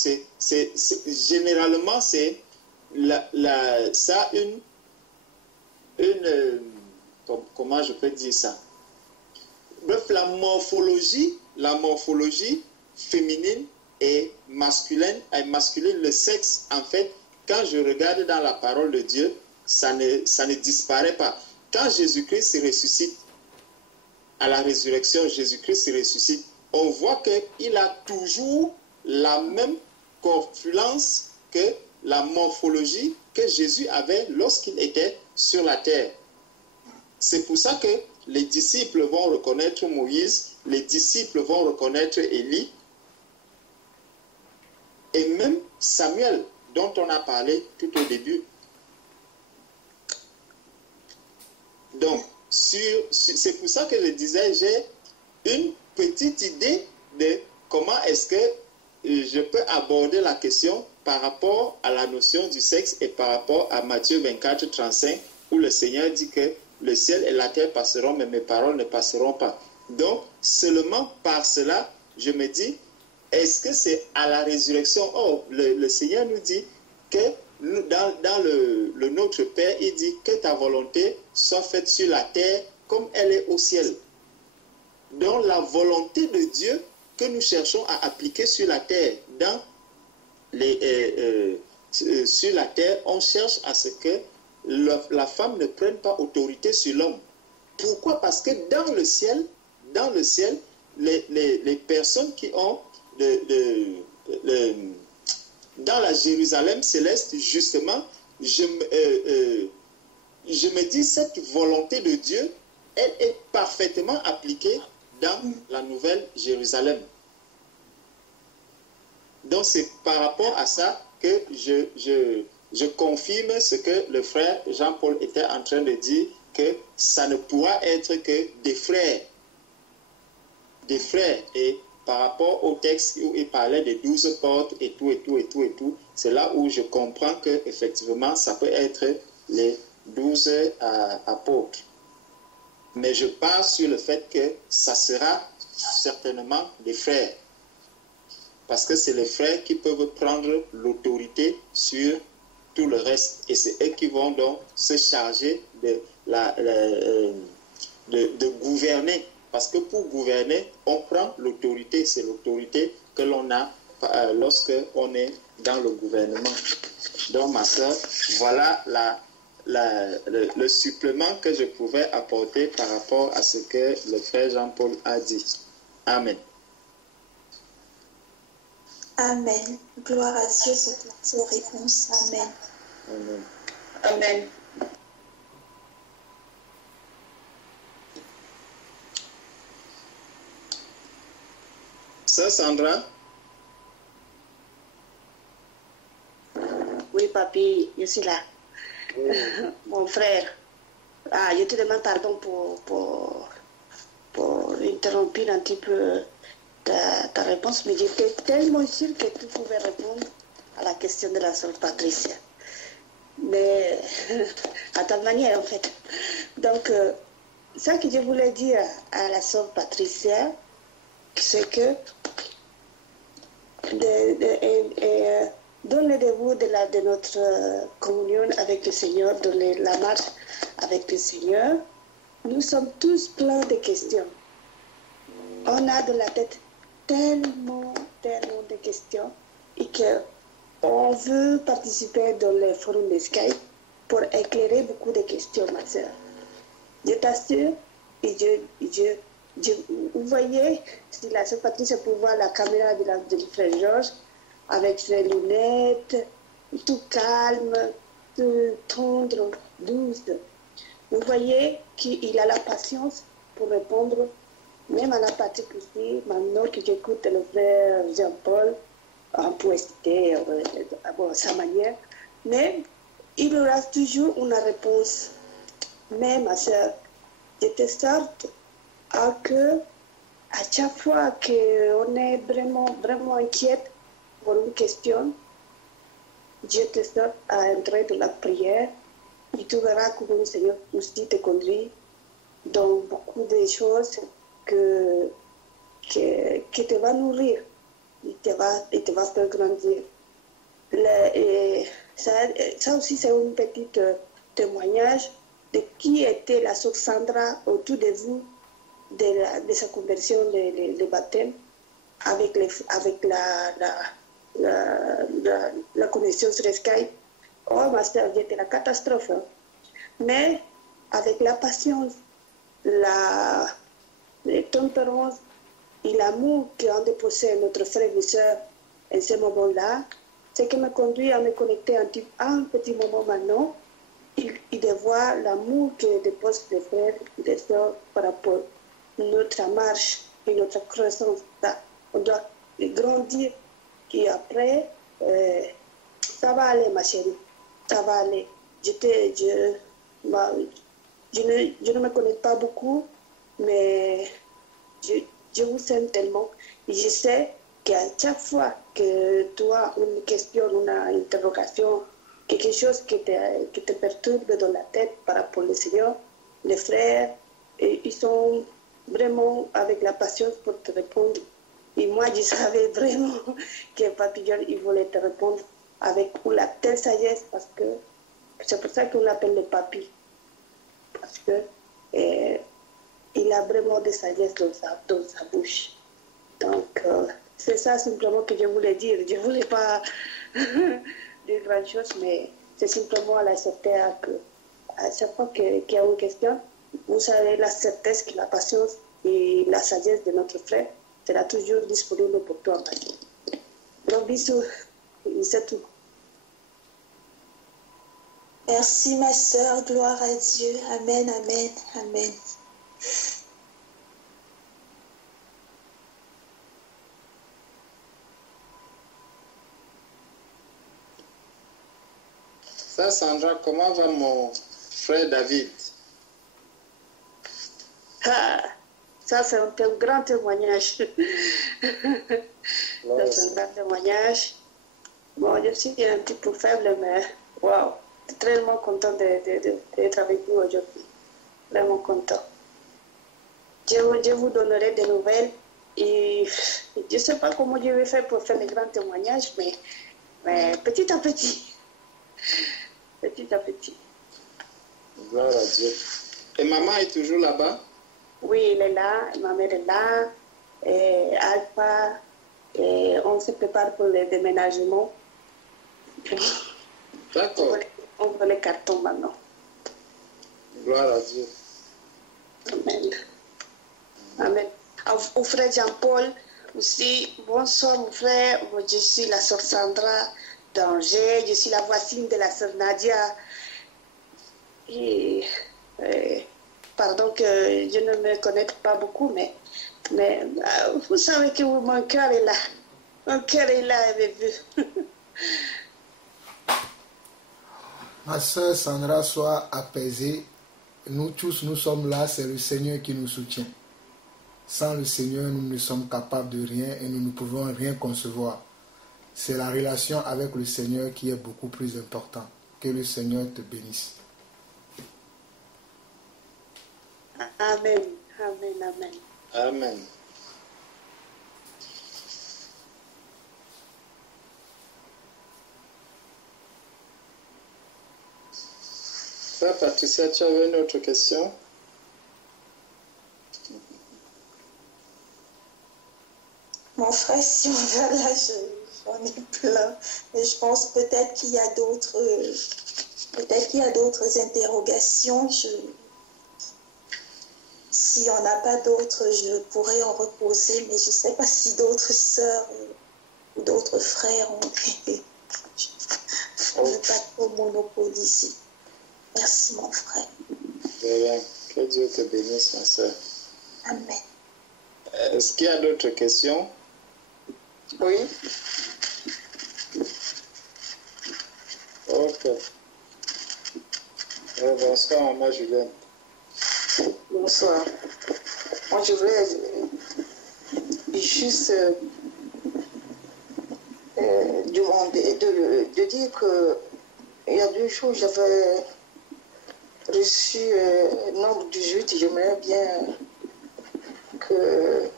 généralement, c'est ça comment je peux dire ça? Bref, la morphologie féminine et masculine, le sexe, en fait, quand je regarde dans la parole de Dieu, ça ne disparaît pas. Quand Jésus-Christ ressuscite, à la résurrection, Jésus-Christ ressuscite, on voit qu'il a toujours la même corpulence que la morphologie que Jésus avait lorsqu'il était sur la terre. C'est pour ça que les disciples vont reconnaître Moïse, les disciples vont reconnaître Élie, et même Samuel, dont on a parlé tout au début. Donc, c'est pour ça que je disais, j'ai une petite idée de comment est-ce que je peux aborder la question par rapport à la notion du sexe et par rapport à Matthieu 24, 35, où le Seigneur dit que le ciel et la terre passeront, mais mes paroles ne passeront pas. Donc, seulement par cela, je me dis, est-ce que c'est à la résurrection? Oh, le Seigneur nous dit que dans le Notre Père, il dit que ta volonté soit faite sur la terre comme elle est au ciel. Donc, la volonté de Dieu que nous cherchons à appliquer sur la terre, sur la terre, on cherche à ce que la femme ne prenne pas autorité sur l'homme. Pourquoi? Parce que dans le ciel, les personnes qui ont dans la Jérusalem céleste, justement, je me dis, cette volonté de Dieu, elle est parfaitement appliquée dans la nouvelle Jérusalem. Donc c'est par rapport à ça que je confirme ce que le frère Jean-Paul était en train de dire, que ça ne pourra être que des frères. Des frères. Et par rapport au texte où il parlait des 12 portes et tout, c'est là où je comprends que effectivement ça peut être les 12 apôtres. Mais je pars sur le fait que ça sera certainement des frères. Parce que c'est les frères qui peuvent prendre l'autorité sur tout le reste. Et c'est eux qui vont donc se charger de gouverner. Parce que pour gouverner, on prend l'autorité. C'est l'autorité que l'on a lorsque on est dans le gouvernement. Donc, ma soeur, voilà le supplément que je pouvais apporter par rapport à ce que le frère Jean-Paul a dit. Amen. Amen. Gloire à Dieu pour cette réponse. Amen. Amen. Amen. Sœur Sandra? Oui, papy, je suis là. Mon frère. Je te demande pardon pour interrompre un petit peu ta réponse, mais j'étais tellement sûre que tu pouvais répondre à la question de la sœur Patricia. Mais à ta manière, en fait. Donc, ça que je voulais dire à la sœur Patricia, c'est que dans le début de notre communion avec le Seigneur, dans la marche avec le Seigneur, nous sommes tous pleins de questions. On a dans la tête tellement de questions et qu'on veut participer dans les forums de Skype pour éclairer beaucoup de questions, ma soeur. Je t'assure, vous voyez, si la sœur Patricia peut voir la caméra du frère Georges, avec ses lunettes, tout calme, tout tendre, douce. Vous voyez qu'il a la patience pour répondre, même à la pratique aussi, maintenant que j'écoute le frère Jean-Paul, en poésie, à sa manière, mais il aura toujours une réponse. Mais ma soeur, je te sorte à chaque fois qu'on est vraiment inquiète pour une question, je te sorte à entrer dans la prière et tu verras comment le Seigneur aussi te conduit dans beaucoup de choses que te va nourrir et te va faire grandir. Ça aussi, c'est un petit témoignage de qui était la sœur Sandra autour de vous, de sa conversion, de baptême, avec la connexion sur Skype. Oh, ma soeur, c'était la catastrophe. Hein. Mais avec la patience, la tempérance et l'amour qu'ont déposé notre frère et soeur en ce moment-là, c'est qui me conduit à me connecter un petit moment maintenant et de voir l'amour que déposent les frères et les soeurs par rapport à notre marche et notre croissance. On doit grandir et après, ça va aller, ma chérie. Ça va aller. Je ne me connais pas beaucoup, mais je vous aime tellement. Et je sais qu'à chaque fois que tu as une question, une interrogation, quelque chose qui te perturbe dans la tête par rapport au Seigneur, les frères, ils sont vraiment avec la patience pour te répondre. Et moi, je savais vraiment que Papi John, il voulait te répondre avec la telle sagesse, parce que c'est pour ça qu'on l'appelle le papi. Parce que il a vraiment de sagesse dans sa bouche. Donc, c'est ça simplement que je voulais dire. Je ne voulais pas dire grand chose, mais c'est simplement à l'accepter à chaque fois qu'il y a une question, vous avez la certesse que la patience et la sagesse de notre frère sera toujours disponible pour toi. Donc, bisous. C'est tout. Merci ma sœur, gloire à Dieu. Amen, amen, amen. Ça, Sandra, comment va mon frère David? Ah, ça, c'est un grand témoignage. Ça, c'est un grand témoignage. Bon, je suis un petit peu faible, mais waouh, je suis tellement content d'être avec vous aujourd'hui. Vraiment content. Je vous donnerai des nouvelles et je ne sais pas comment je vais faire pour faire les grands témoignages, mais petit à petit. Petit à petit. Gloire à Dieu. Et maman est toujours là-bas? Oui, elle est là, ma mère est là, et Alpha, et on se prépare pour le déménagement. D'accord. On veut les cartons maintenant. Gloire à Dieu. Amen. Amen. Au frère Jean-Paul aussi, bonsoir mon frère, je suis la sœur Sandra d'Angers, je suis la voisine de la sœur Nadia. Et, pardon que je ne me connais pas beaucoup, mais vous savez que mon cœur est là. Mon cœur est là avec vous. Ma soeur Sandra, sois apaisée. Nous tous, nous sommes là, c'est le Seigneur qui nous soutient. Sans le Seigneur, nous ne sommes capables de rien et nous ne pouvons rien concevoir. C'est la relation avec le Seigneur qui est beaucoup plus importante. Que le Seigneur te bénisse. Amen, amen, amen. Amen. Frère Patricia, tu avais une autre question? Mon frère, si on va là, je j'en ai plein. Mais je pense peut-être qu'il y a d'autres interrogations. Si on n'a pas d'autres, je pourrais en reposer, mais je ne sais pas si d'autres sœurs ou d'autres frères ont été. Je ne veux pas trop monopoliser. Merci mon frère. Bien. Que Dieu te bénisse, ma soeur. Amen. Est-ce qu'il y a d'autres questions? Oui. Ok. Bonsoir, maman Julien. Bonsoir. Moi, je voulais juste demander, de dire que il y a 2 jours, j'avais reçu nombre 18. J'aimerais bien que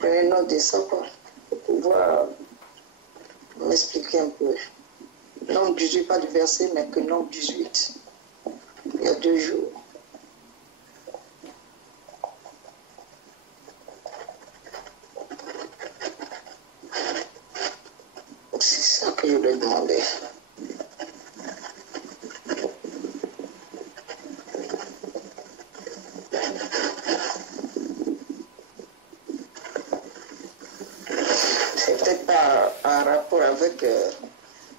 prenez note de ça, quoi, pour pouvoir m'expliquer un peu. Nombre 18, pas de verset, mais que nombre 18. Il y a 2 jours. C'est ça que je voulais demander. C'est peut-être pas en rapport avec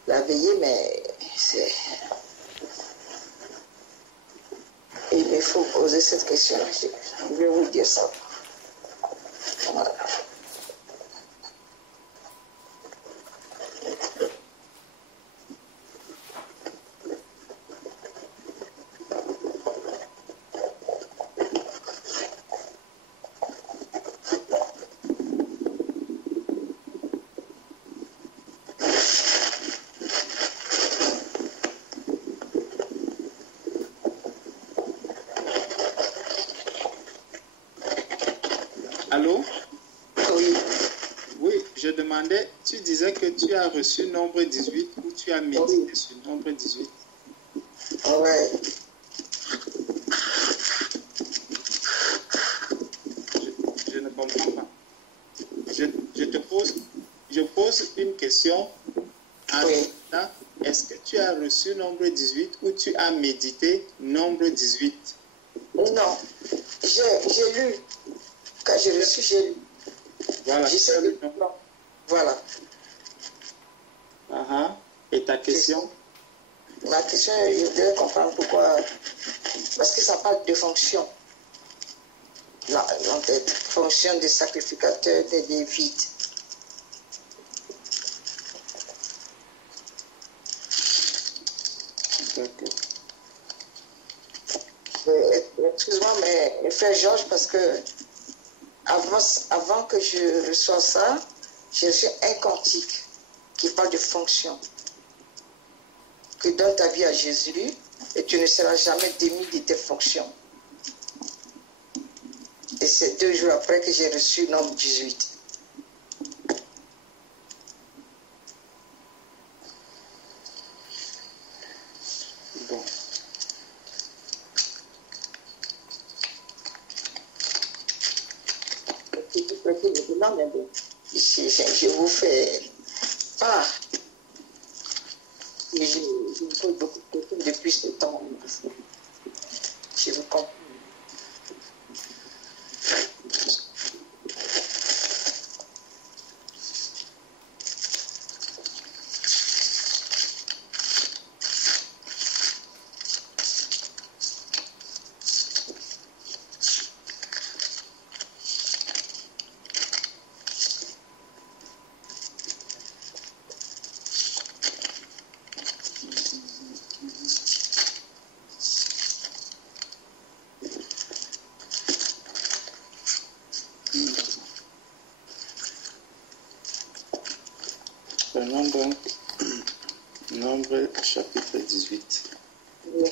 la veillée, mais c'est... Il me faut poser cette question. Je vais vous dire ça. Voilà. Allô? Oui. Oui, je demandais, tu disais que tu as reçu nombre 18 ou tu as médité sur nombre 18? Ouais. Je ne comprends pas. Je pose une question. Oui. Est-ce que tu as reçu nombre 18 ou tu as médité nombre 18? Non. J'ai lu. Quand j'ai reçu, j'ai lu. Voilà. J'essaie de... Voilà. Et ta question? Ma question, je voudrais comprendre pourquoi. Parce que ça parle de fonction. La fonction des sacrificateurs, des lévites. D'accord. Excuse-moi, mais frère Georges, parce que avant que je reçoive ça, j'ai reçu un cantique qui parle de fonction. Que donne ta vie à Jésus et tu ne seras jamais démis de tes fonctions. Et c'est 2 jours après que j'ai reçu nombre 18. Bon. Non, mais bon, je vous fais... Ah, je vous pose beaucoup de questions depuis ce temps. Je vous comprends. Prenons donc Nombre chapitre 18. Oui.